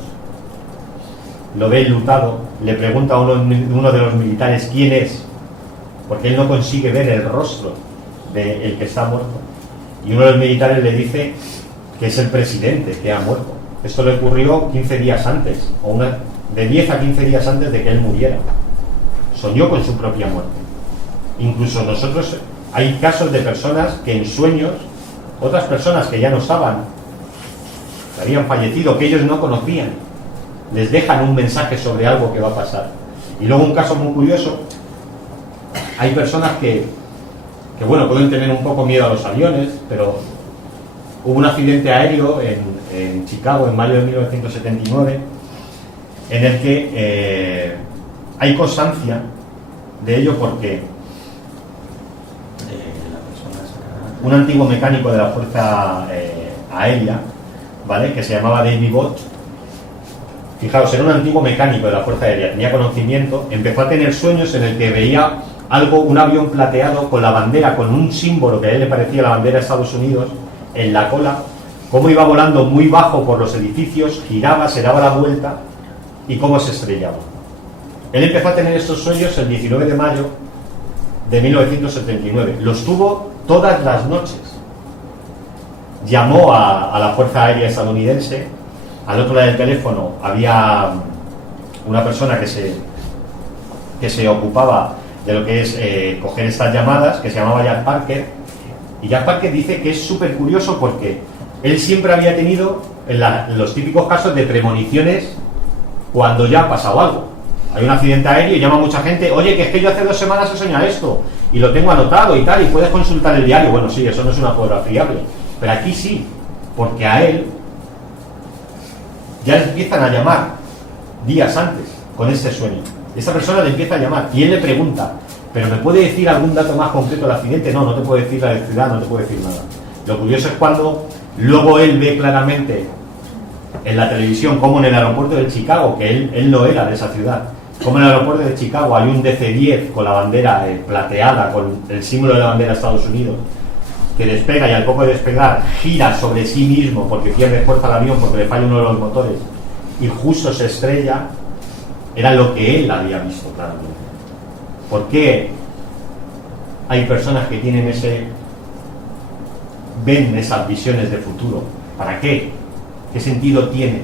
lo ve enlutado, le pregunta a uno de los militares quién es, porque él no consigue ver el rostro del que está muerto, y uno de los militares le dice que es el presidente que ha muerto. Esto le ocurrió 15 días antes, de 10 a 15 días antes de que él muriera. Soñó con su propia muerte. Incluso nosotros, hay casos de personas que en sueños, otras personas que ya no estaban, que habían fallecido, que ellos no conocían, les dejan un mensaje sobre algo que va a pasar. Y luego un caso muy curioso, hay personas que bueno, pueden tener un poco miedo a los aviones, pero hubo un accidente aéreo en Chicago en mayo de 1979 en el que hay constancia de ello porque un antiguo mecánico de la Fuerza Aérea, ¿vale?, que se llamaba David Bott, fijaos, era un antiguo mecánico de la Fuerza Aérea, tenía conocimiento, empezó a tener sueños en el que veía algo, un avión plateado con la bandera, con un símbolo que a él le parecía la bandera de Estados Unidos en la cola, cómo iba volando muy bajo por los edificios, giraba, se daba la vuelta y cómo se estrellaba. Él empezó a tener estos sueños el 19 de mayo de 1979. Los tuvo todas las noches. Llamó a la Fuerza Aérea estadounidense. Al otro lado del teléfono había una persona que se ocupaba de lo que es coger estas llamadas, que se llamaba Jack Parker. Y Jack Parker dice que es súper curioso porque él siempre había tenido los típicos casos de premoniciones cuando ya ha pasado algo. Hay un accidente aéreo y llama a mucha gente, oye, que es que yo hace 2 semanas he soñado esto y lo tengo anotado y tal, y puedes consultar el diario. Bueno, sí, eso no es una prueba fiable, pero aquí sí, porque a él ya le empiezan a llamar días antes con este sueño. Esta persona le empieza a llamar y él le pregunta, ¿pero me puede decir algún dato más concreto del accidente? No, no te puedo decir la ciudad, no te puedo decir nada. Lo curioso es cuando luego él ve claramente en la televisión como en el aeropuerto de Chicago, que él no era de esa ciudad, como en el aeropuerto de Chicago hay un DC-10 con la bandera plateada, con el símbolo de la bandera de Estados Unidos, que despega y al poco de despegar gira sobre sí mismo porque pierde fuerza el avión, porque le falla uno de los motores y justo se estrella. Era lo que él había visto claramente. ¿Por qué hay personas que tienen ven esas visiones de futuro? ¿Para qué? ¿Qué sentido tiene?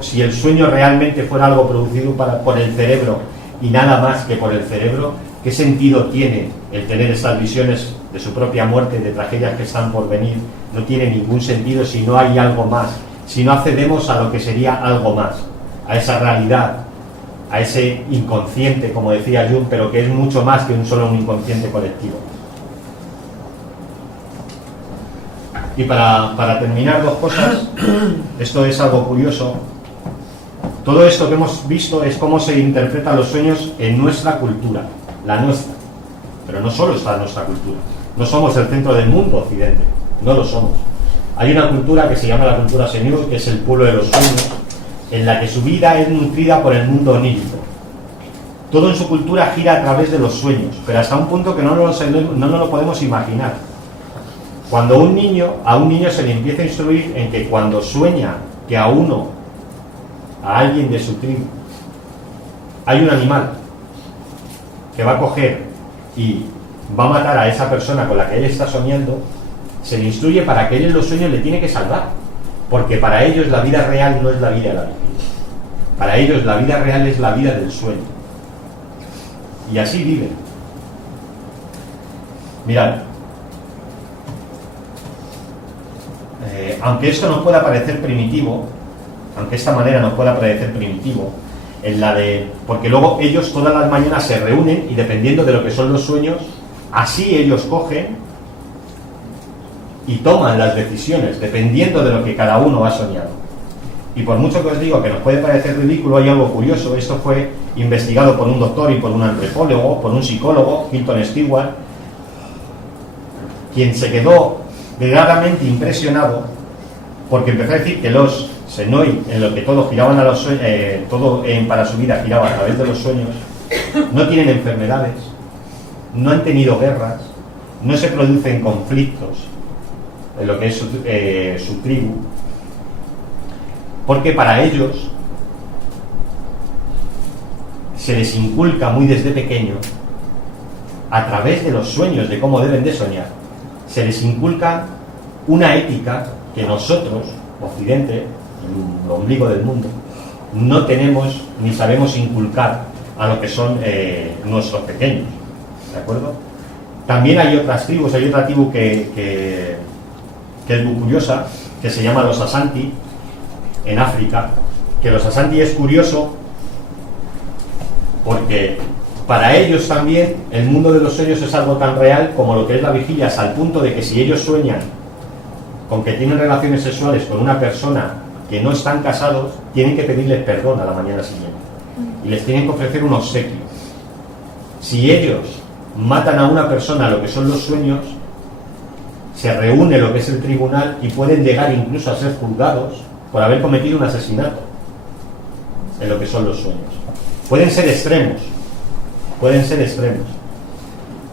Si el sueño realmente fuera algo producido por el cerebro y nada más que por el cerebro, ¿qué sentido tiene el tener estas visiones de su propia muerte, de tragedias que están por venir? No tiene ningún sentido si no hay algo más, si no accedemos a lo que sería algo más, a esa realidad, a ese inconsciente, como decía Jung, pero que es mucho más que un inconsciente colectivo. Y para terminar, 2 cosas. Esto es algo curioso. Todo esto que hemos visto es cómo se interpretan los sueños en nuestra cultura, la nuestra. Pero no solo está en nuestra cultura. No somos el centro del mundo occidente, no lo somos. Hay una cultura que se llama la cultura Señor, que es el pueblo de los sueños, en la que su vida es nutrida por el mundo onírico. Todo en su cultura gira a través de los sueños, pero hasta un punto que no nos lo podemos imaginar. Cuando a un niño se le empieza a instruir en que cuando sueña que a alguien de su tribu, hay un animal que va a coger y va a matar a esa persona con la que él está soñando, se le instruye para que él en los sueños le tiene que salvar, porque para ellos la vida real no es la vida de la vigilia. Para ellos la vida real es la vida del sueño. Y así viven. Mirad, aunque esto nos pueda parecer primitivo, aunque esta manera nos pueda parecer primitivo, porque luego ellos todas las mañanas se reúnen y dependiendo de lo que son los sueños, así ellos cogen y toman las decisiones dependiendo de lo que cada uno ha soñado. Y por mucho que os digo que nos puede parecer ridículo, hay algo curioso. Esto fue investigado por un doctor y por un antropólogo, por un psicólogo, Hilton Stewart, quien se quedó verdaderamente impresionado porque empezó a decir que los Senoi, en lo que todos giraban a los sueños, para su vida giraba a través de los sueños, no tienen enfermedades, no han tenido guerras, no se producen conflictos en lo que es su tribu, porque para ellos se les inculca muy desde pequeño, a través de los sueños de cómo deben de soñar, se les inculca una ética que nosotros, Occidente, el ombligo del mundo, no tenemos ni sabemos inculcar a lo que son nuestros pequeños, ¿de acuerdo? También hay otras tribus, hay otra tribu que es muy curiosa, que se llama los Asanti, en África, que los Asanti es curioso porque para ellos también el mundo de los sueños es algo tan real como lo que es la vigilia, hasta el punto de que si ellos sueñan con que tienen relaciones sexuales con una persona que no están casados, tienen que pedirles perdón a la mañana siguiente y les tienen que ofrecer un obsequio. Si ellos matan a una persona, lo que son los sueños, se reúne lo que es el tribunal y pueden llegar incluso a ser juzgados por haber cometido un asesinato en lo que son los sueños. Pueden ser extremos,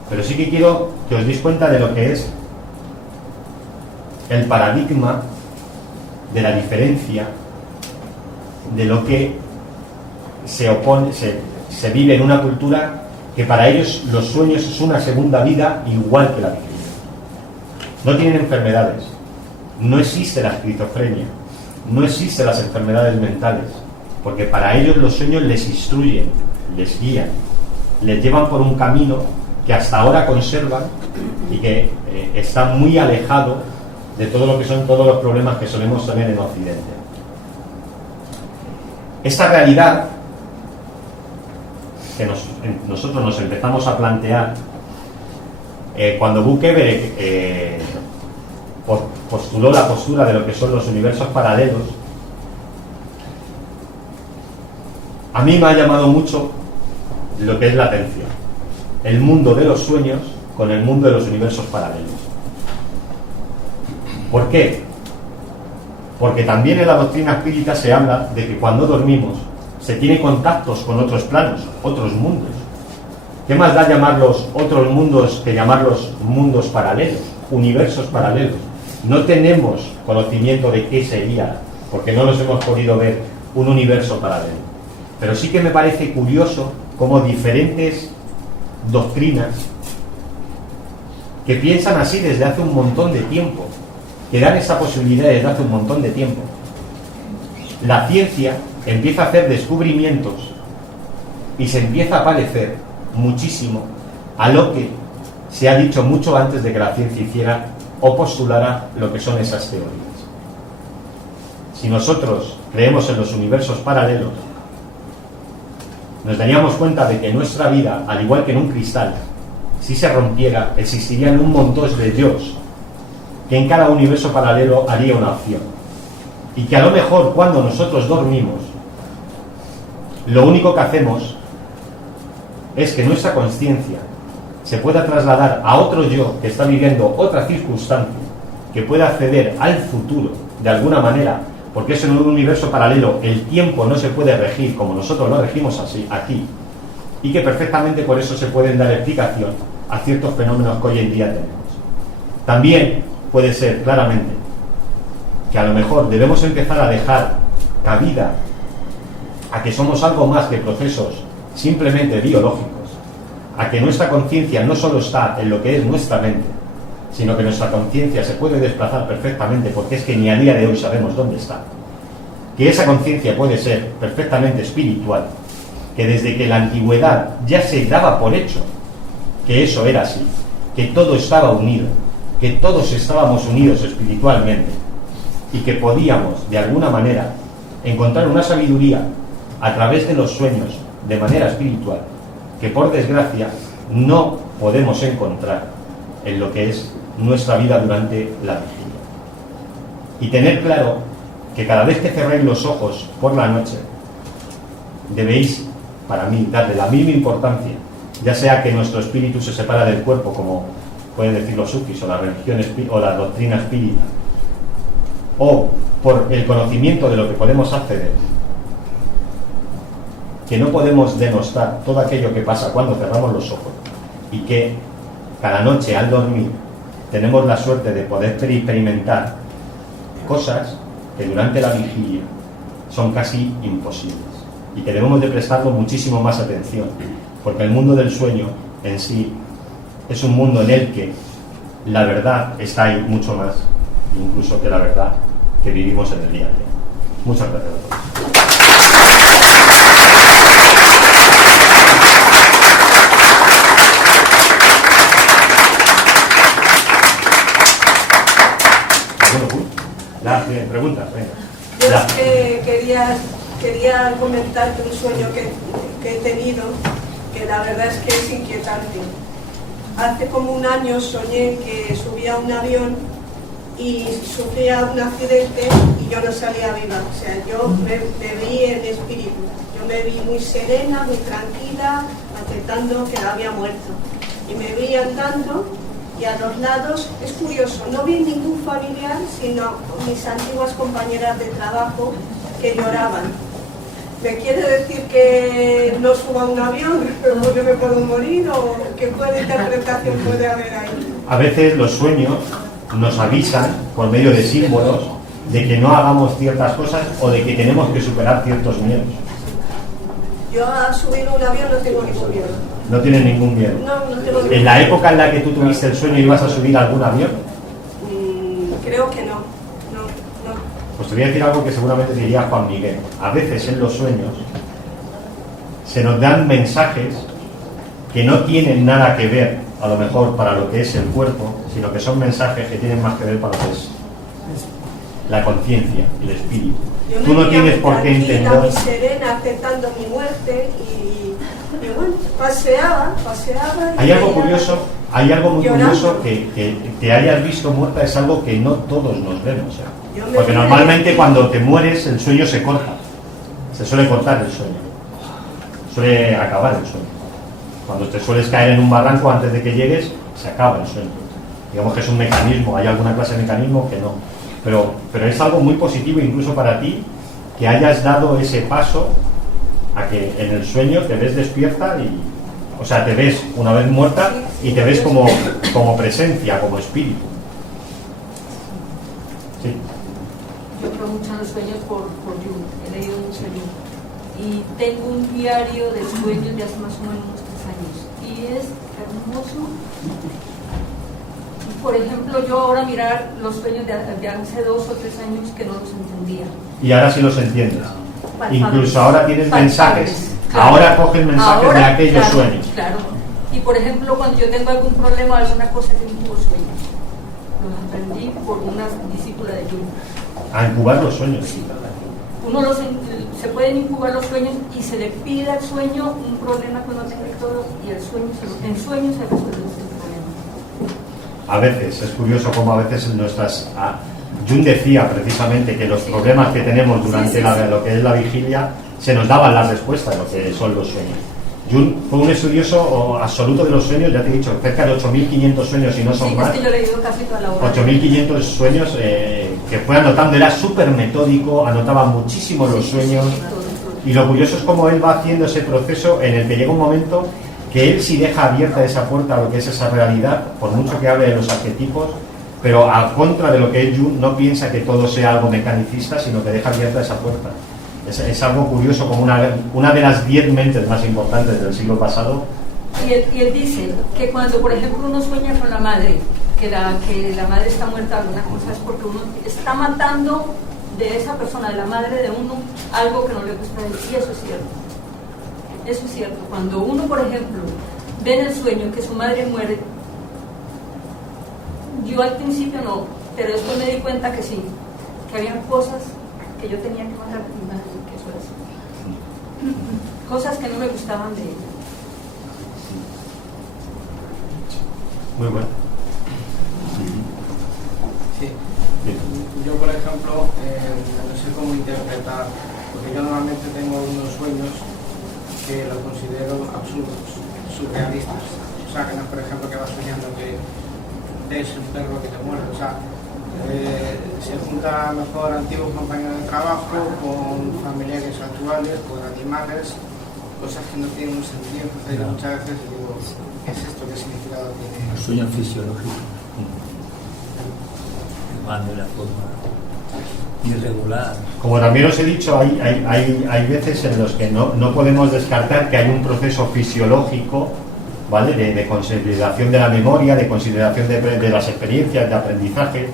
pero sí que quiero que os deis cuenta de lo que es el paradigma de la diferencia de lo que se vive en una cultura que para ellos los sueños es una segunda vida igual que la vigilia. No tienen enfermedades, no existe la esquizofrenia, no existen las enfermedades mentales, porque para ellos los sueños les instruyen, les guían, les llevan por un camino que hasta ahora conservan y que está muy alejado de todo lo que son todos los problemas que solemos tener en Occidente. Esta realidad que nosotros nos empezamos a plantear cuando Buchheber postuló la postura de lo que son los universos paralelos, a mí me ha llamado mucho lo que es la atención, el mundo de los sueños con el mundo de los universos paralelos. ¿Por qué? Porque también en la doctrina espírita se habla de que cuando dormimos se tiene contactos con otros planos, otros mundos. ¿Qué más da llamarlos otros mundos que llamarlos mundos paralelos, universos paralelos? No tenemos conocimiento de qué sería, porque no nos hemos podido ver un universo paralelo. Pero sí que me parece curioso cómo diferentes doctrinas que piensan así desde hace un montón de tiempo, que dan esa posibilidad desde hace un montón de tiempo, la ciencia empieza a hacer descubrimientos y se empieza a parecer muchísimo a lo que se ha dicho mucho antes de que la ciencia hiciera o postulara lo que son esas teorías. Si nosotros creemos en los universos paralelos, nos daríamos cuenta de que nuestra vida, al igual que en un cristal, si se rompiera, existirían un montón de yos que en cada universo paralelo haría una opción. Y que a lo mejor cuando nosotros dormimos, lo único que hacemos es que nuestra conciencia se pueda trasladar a otro yo que está viviendo otra circunstancia, que pueda acceder al futuro de alguna manera, porque eso en un universo paralelo el tiempo no se puede regir como nosotros lo regimos así aquí, y que perfectamente por eso se pueden dar explicación a ciertos fenómenos que hoy en día tenemos. También puede ser claramente que a lo mejor debemos empezar a dejar cabida a que somos algo más que procesos simplemente biológicos, a que nuestra conciencia no solo está en lo que es nuestra mente, sino que nuestra conciencia se puede desplazar perfectamente, porque es que ni a día de hoy sabemos dónde está, que esa conciencia puede ser perfectamente espiritual, que desde que la antigüedad ya se daba por hecho que eso era así, que todo estaba unido, que todos estábamos unidos espiritualmente y que podíamos de alguna manera encontrar una sabiduría a través de los sueños de manera espiritual que por desgracia no podemos encontrar en lo que es nuestra vida durante la vigilia. Y tener claro que cada vez que cerréis los ojos por la noche debéis, para mí, darle la misma importancia, ya sea que nuestro espíritu se separa del cuerpo, como pueden decir los sufis o la religión o la doctrina espírita, o por el conocimiento de lo que podemos acceder, que no podemos denostar todo aquello que pasa cuando cerramos los ojos, y que cada noche al dormir tenemos la suerte de poder experimentar cosas que durante la vigilia son casi imposibles, y que debemos de prestarlo muchísimo más atención, porque el mundo del sueño en sí es un mundo en el que la verdad está ahí mucho más, incluso que la verdad que vivimos en el día a día. Muchas gracias a todos. Preguntas, venga. Yo quería comentar que un sueño que he tenido, que la verdad es que es inquietante. Hace como un año soñé que subía a un avión y sufría un accidente y yo no salía viva. O sea, yo me vi en espíritu. Yo me vi muy serena, muy tranquila, aceptando que había muerto. Y me vi andando. Y a los lados, es curioso, no vi ningún familiar, sino mis antiguas compañeras de trabajo que lloraban. ¿Me quiere decir que no suba a un avión porque me puedo morir o qué interpretación puede haber ahí? A veces los sueños nos avisan por medio de símbolos de que no hagamos ciertas cosas o de que tenemos que superar ciertos miedos. Yo a subir a un avión no tengo ningún miedo. No tienes ningún miedo. No tengo ningún miedo. ¿En la época en la que tú tuviste el sueño ibas a subir a algún avión? Creo que no. Pues te voy a decir algo que seguramente diría Juan Miguel. A veces en los sueños se nos dan mensajes que no tienen nada que ver, a lo mejor, para lo que es el cuerpo, sino que son mensajes que tienen más que ver para lo que es la conciencia, el espíritu. Tú no tienes por qué entender. Muy serena, aceptando mi muerte y bueno, paseaba. Hay algo curioso, hay algo muy curioso que te hayas visto muerta, es algo que no todos nos vemos. Porque normalmente cuando te mueres el sueño se corta, se suele cortar el sueño, suele acabar el sueño. Cuando te sueles caer en un barranco antes de que llegues, se acaba el sueño. Digamos que es un mecanismo, hay alguna clase de mecanismo que no. Pero es algo muy positivo incluso para ti que hayas dado ese paso a que en el sueño te ves despierta o sea, te ves una vez muerta y te ves como presencia, como espíritu. Sí. Yo creo mucho en los sueños por Jung, he leído mucho Jung y tengo un diario de sueños de hace más o menos unos 3 años y es hermoso. Por ejemplo, yo ahora mirar los sueños de hace 2 o 3 años que no los entendía. Y ahora sí los entiendes. Palpables. Incluso ahora tienes Palpables, mensajes. claro. Ahora coges mensajes de aquellos sueños. Claro. Y por ejemplo, cuando yo tengo algún problema o alguna cosa, yo incubo sueños. Los aprendí por una discípula de Jung. A incubar los sueños. Sí. Se pueden incubar los sueños y se le pide al sueño un problema que uno tenga y todo, y en sueños se resuelve ese problema. A veces, es curioso cómo a veces en nuestras... Jung decía precisamente que los problemas que tenemos durante lo que es la vigilia se nos daban las respuestas a lo que son los sueños. Jung fue un estudioso absoluto de los sueños, ya te he dicho, cerca de 8.500 sueños y no son más. Es que yo he leído casi toda la obra. 8.500 sueños que fue anotando, era súper metódico, anotaba muchísimo los sueños. Y lo curioso es cómo él va haciendo ese proceso en el que llega un momento que él sí deja abierta esa puerta a lo que es esa realidad, por mucho que hable de los arquetipos, pero a contra de lo que es Jung, no piensa que todo sea algo mecanicista, sino que deja abierta esa puerta. Es algo curioso, como una de las 10 mentes más importantes del siglo pasado. Y él dice que cuando, por ejemplo, uno sueña con la madre, que la madre está muerta, alguna cosa, es porque uno está matando de esa persona, de la madre de uno, algo que no le gusta de él. Y eso es cierto. Eso es cierto. Cuando uno, por ejemplo, ve en el sueño que su madre muere, yo al principio no, pero después me di cuenta que sí, que había cosas que yo tenía que matar de mi madre, que eso es. cosas que no me gustaban de ella. Muy bueno. Sí. Yo, por ejemplo, no sé cómo interpretar, porque yo normalmente tengo unos sueños que los considero absurdos, surrealistas. O sea, que no es, por ejemplo, que vas soñando que es un perro que te muerde. O sea, se junta a lo mejor antiguos compañeros de trabajo con familiares actuales, con animales, cosas que no tienen un sentido. Entonces, yo muchas veces digo, ¿qué es esto? ¿Qué significado tiene? El sueño fisiológico. Van de la forma irregular. Como también os he dicho, hay veces en los que no podemos descartar que hay un proceso fisiológico, ¿vale? De consolidación de la memoria, de consideración de las experiencias, de aprendizaje.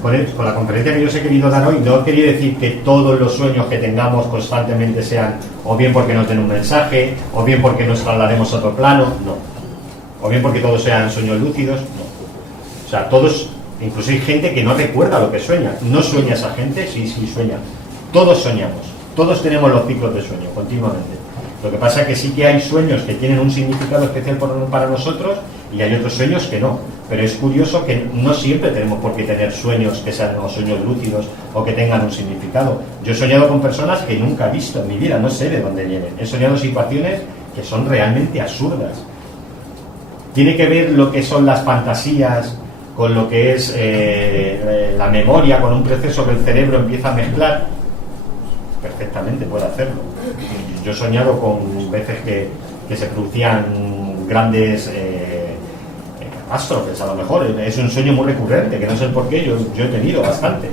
Con la conferencia que yo os he querido dar hoy, no quería decir que todos los sueños que tengamos constantemente sean o bien porque nos den un mensaje, o bien porque nos traslademos a otro plano, no. O bien porque todos sean sueños lúcidos, no. O sea, todos, incluso hay gente que no recuerda lo que sueña. No sueña esa gente, sí sueña. Todos soñamos, todos tenemos los ciclos de sueño continuamente. Lo que pasa es que sí que hay sueños que tienen un significado especial para nosotros y hay otros sueños que no. Pero es curioso que no siempre tenemos por qué tener sueños que sean o sueños lúcidos o que tengan un significado. Yo he soñado con personas que nunca he visto en mi vida, no sé de dónde vienen. He soñado situaciones que son realmente absurdas. Tiene que ver lo que son las fantasías con lo que es la memoria, con un proceso que el cerebro empieza a mezclar. Perfectamente puede hacerlo. Yo he soñado con veces que se producían grandes catástrofes, a lo mejor. Es un sueño muy recurrente, que no sé por qué, yo he tenido bastante.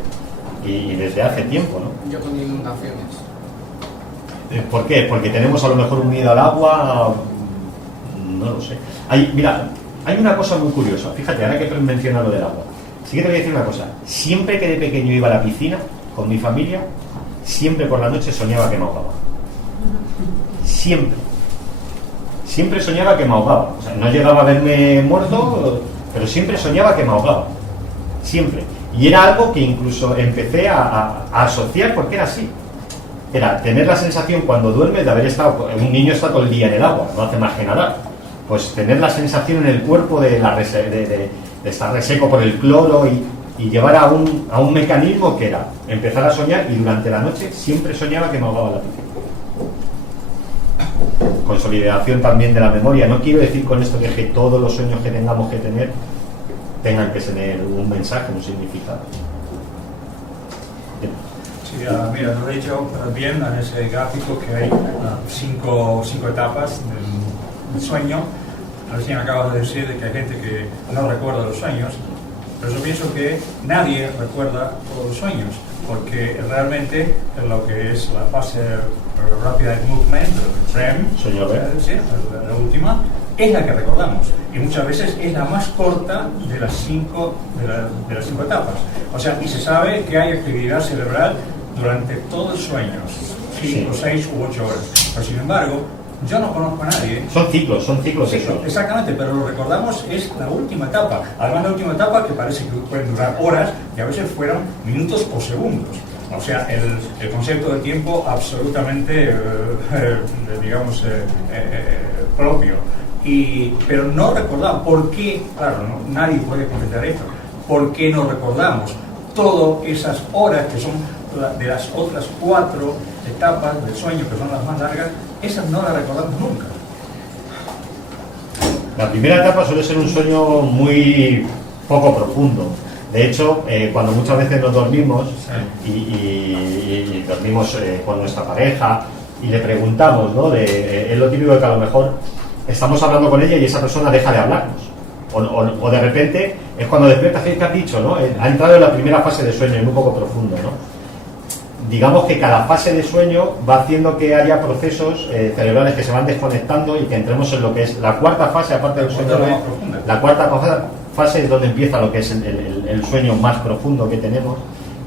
Y desde hace tiempo, ¿no? Yo con inundaciones. ¿Por qué? Porque tenemos a lo mejor un miedo al agua, no lo sé. Mira, hay una cosa muy curiosa, fíjate, ahora que mencionas lo del agua. Sí que te voy a decir una cosa, siempre que de pequeño iba a la piscina con mi familia, siempre por la noche soñaba que me ahogaba. Siempre soñaba que me ahogaba. O sea, no llegaba a verme muerto, pero siempre soñaba que me ahogaba. Siempre. Y era algo que incluso empecé a asociar porque era así. Era tener la sensación cuando duermes de haber estado... Un niño está todo el día en el agua, no hace más que nadar. Pues tener la sensación en el cuerpo de estar reseco por el cloro y llevar a un mecanismo que era empezar a soñar y durante la noche siempre soñaba que me ahogaba la piscina. Consolidación también de la memoria. No quiero decir con esto que todos los sueños que tengamos que tener tengan que tener un mensaje, un significado. Sí, mira, lo he dicho bien en ese gráfico que hay cinco etapas del sueño. Recién acabas de decir que hay gente que no recuerda los sueños, pero yo pienso que nadie recuerda todos los sueños, porque realmente lo que es la fase rápida de movement, el REM, sí, la última, es la que recordamos, y muchas veces es la más corta de las cinco etapas. O sea, y se sabe que hay actividad cerebral durante todo el sueño, 5, 6 u 8 horas. Pero sin embargo, yo no conozco a nadie. Son ciclos de sueño. Exactamente, pero lo recordamos es la última etapa. Además, la última etapa que parece que pueden durar horas y a veces fueron minutos o segundos. O sea, el concepto de tiempo absolutamente, digamos, propio. Pero no recordamos. ¿Por qué? Claro, nadie puede contestar esto. ¿Por qué no recordamos todas esas horas que son de las otras 4 etapas del sueño, que son las más largas? Esas no las recordamos nunca. La primera etapa suele ser un sueño muy poco profundo. De hecho, cuando muchas veces nos dormimos y dormimos con nuestra pareja y le preguntamos, ¿no? Es lo típico de que a lo mejor estamos hablando con ella y esa persona deja de hablarnos. O de repente es cuando despiertas, ¿qué has dicho? ¿No? Ha entrado en la primera fase de sueño, muy poco profundo, ¿no? Digamos que cada fase de sueño va haciendo que haya procesos cerebrales que se van desconectando y que entremos en lo que es la cuarta fase, aparte del sueño. La cuarta fase es donde empieza lo que es el sueño más profundo que tenemos,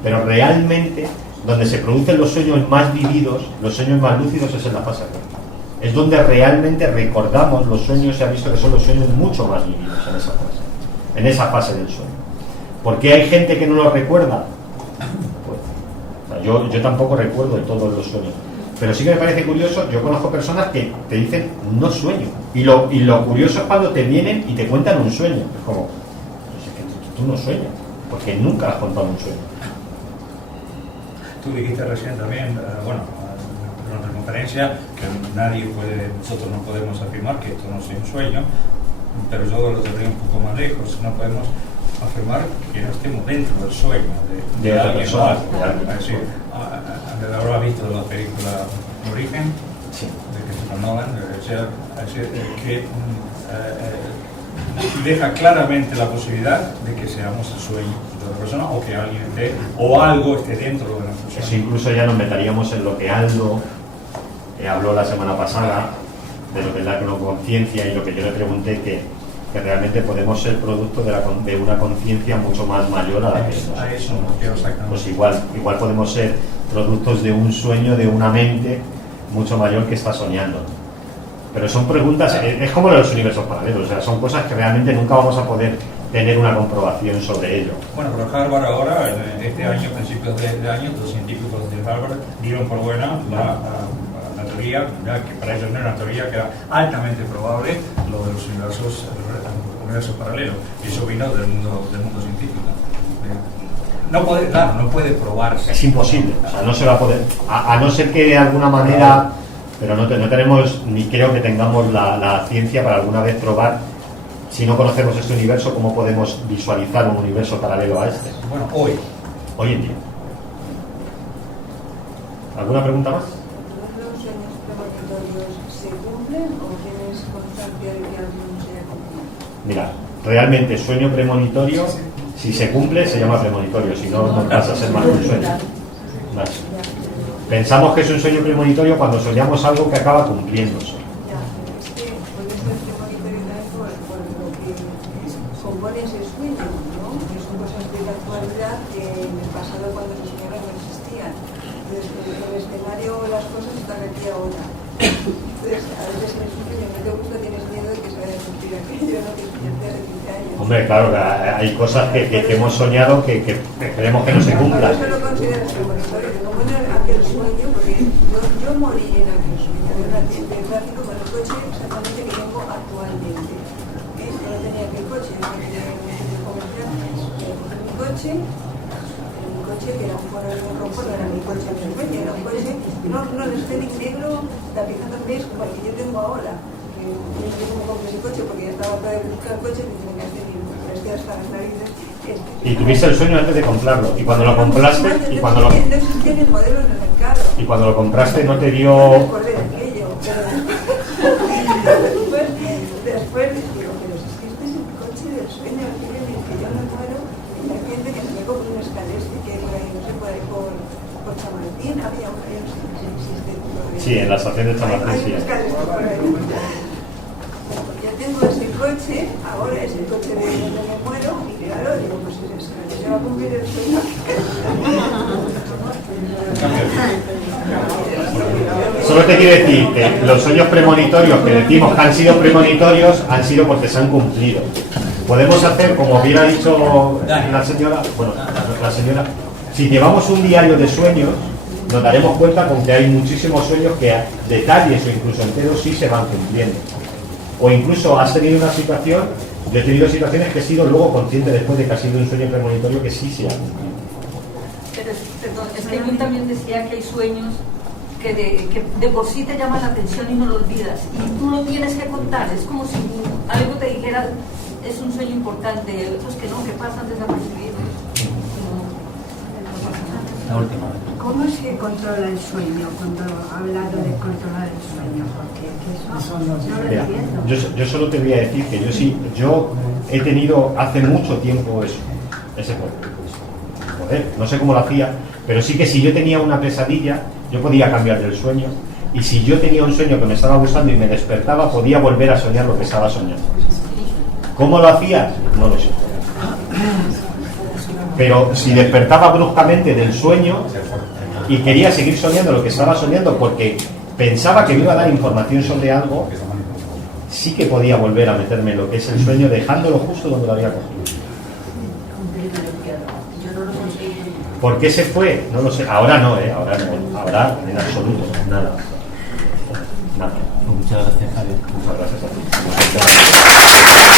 pero realmente donde se producen los sueños más vividos, los sueños más lúcidos, es en la fase 4. Es donde realmente recordamos los sueños. Se ha visto que son los sueños mucho más vividos en esa fase del sueño. ¿Por qué hay gente que no lo recuerda? Yo tampoco recuerdo de todos los sueños, Pero sí que me parece curioso, yo conozco personas que te dicen no sueño. Y lo curioso es cuando te vienen y te cuentan un sueño. Es como, pues es que tú no sueñas, porque nunca has contado un sueño. Tú dijiste recién también, durante la conferencia, que nosotros no podemos afirmar que esto no sea un sueño, pero yo lo llevaría un poco más lejos. No podemos afirmar que no estemos dentro del sueño de otra alguien persona. más. Es decir, habrá visto la película Origen, Sí. de Christopher Nolan, que deja claramente la posibilidad de que seamos el sueño de otra persona, o que alguien esté, o algo esté dentro de nuestro sueño. Eso incluso ya nos meteríamos en lo que Aldo habló la semana pasada, de lo que es la conciencia, y lo que yo le pregunté, que realmente podemos ser producto de una conciencia mucho más mayor a la que nosotros. A eso me refiero exactamente. Pues igual podemos ser productos de un sueño, de una mente mucho mayor que está soñando. Pero son preguntas, es como los universos paralelos, o sea, son cosas que realmente nunca vamos a poder tener una comprobación sobre ello. Bueno, pero Harvard ahora, este año, principios de año, los científicos de Harvard dieron por buena la teoría, ya que para ellos no era una teoría, que era altamente probable lo de los universos paralelos. Y eso vino del mundo científico. No puede probarse. Es imposible, o sea, no se va a poder, a no ser que de alguna manera, pero no tenemos, ni creo que tengamos la ciencia para alguna vez probar, si no conocemos este universo, cómo podemos visualizar un universo paralelo a este. Bueno, hoy en día. ¿Alguna pregunta más? ¿Los sueños premonitorios se cumplen o tienes constancia de que alguno se haya cumplido? Mira, realmente sueño premonitorio, si se cumple se llama premonitorio, si no, no pasa a ser más que un sueño. Más. Pensamos que es un sueño premonitorio cuando soñamos algo que acaba cumpliéndose. Ya, es que puede ser premonitorio también por lo que compone ese sueño, ¿no? Que son cosas de la actualidad que en el pasado, cuando se soñaron, no existían. Entonces, el escenario, las cosas están aquí ahora. Entonces, a veces en el sueño no te gusta, tienes miedo de que se vaya a cumplir aquello, ¿no? Que ya te hace 15 años. Hombre, claro, hay cosas que hemos soñado que queremos que no se cumplan. Yo lo considero premonitorio, que como en aquel sueño, porque yo morí en aquel sueño, de un accidente de tráfico con el coche exactamente que tengo actualmente. Yo no tenía aquel coche, yo tenía un centro comercial, mi coche que era un Ford F1, no era mi coche en el sueño, era un coche, no el Scenic negro tapizado en beige como el que yo tengo ahora. Yo no compré ese coche porque ya estaba para buscar coche y me tenía que hacer pero estoy hasta las narices. Y tuviste el sueño antes de comprarlo, y cuando lo compraste, no existían el modelo en el mercado. Y cuando lo compraste no te dio... No me acordé de aquello, pero después digo, pero si es que este es el coche del sueño, aquel en el que yo me muero, y la gente que se me compra un escaleste que por ahí, no sé, por ahí por Chamartín, había un yo no sé si existe todavía. Sí, en la estación de Chamartín, sí. Hay un escaleste por ahí. Yo tengo ese coche, ahora es el coche de donde me muero, y claro, digo, pues se va a cumplir el sueño. Solo te quiero decir que los sueños premonitorios que decimos que han sido premonitorios han sido porque se han cumplido. Podemos hacer, como hubiera dicho la señora, si llevamos un diario de sueños, nos daremos cuenta con que hay muchísimos sueños que detalles o incluso enteros sí se van cumpliendo. O incluso has tenido una situación, yo he tenido situaciones que he sido luego consciente después de que ha sido un sueño premonitorio que sí se ha cumplido. Pero, perdón, es que yo también decía que hay sueños que de por sí te llaman la atención y no lo olvidas. Y tú lo tienes que contar. Es como si algo te dijera, es un sueño importante. Hay otros que no, que pasan desapercibidos. La última. ¿Cómo se controla el sueño cuando ha hablado de controlar el sueño? Porque eso no lo Mira, entiendo. yo solo te voy a decir que yo he tenido hace mucho tiempo ese poder, no sé cómo lo hacía, pero sí que si yo tenía una pesadilla, yo podía cambiar del sueño, y si yo tenía un sueño que me estaba gustando y me despertaba, podía volver a soñar lo que estaba soñando. ¿Cómo lo hacía? No lo sé. Pero si despertaba bruscamente del sueño y quería seguir soñando lo que estaba soñando porque pensaba que me iba a dar información sobre algo, sí que podía volver a meterme en lo que es el sueño, dejándolo justo donde lo había cogido. ¿Por qué se fue? No lo sé. Ahora no, ahora no. Ahora en absoluto, nada. Nada. Muchas gracias, Javier. Muchas gracias a ti.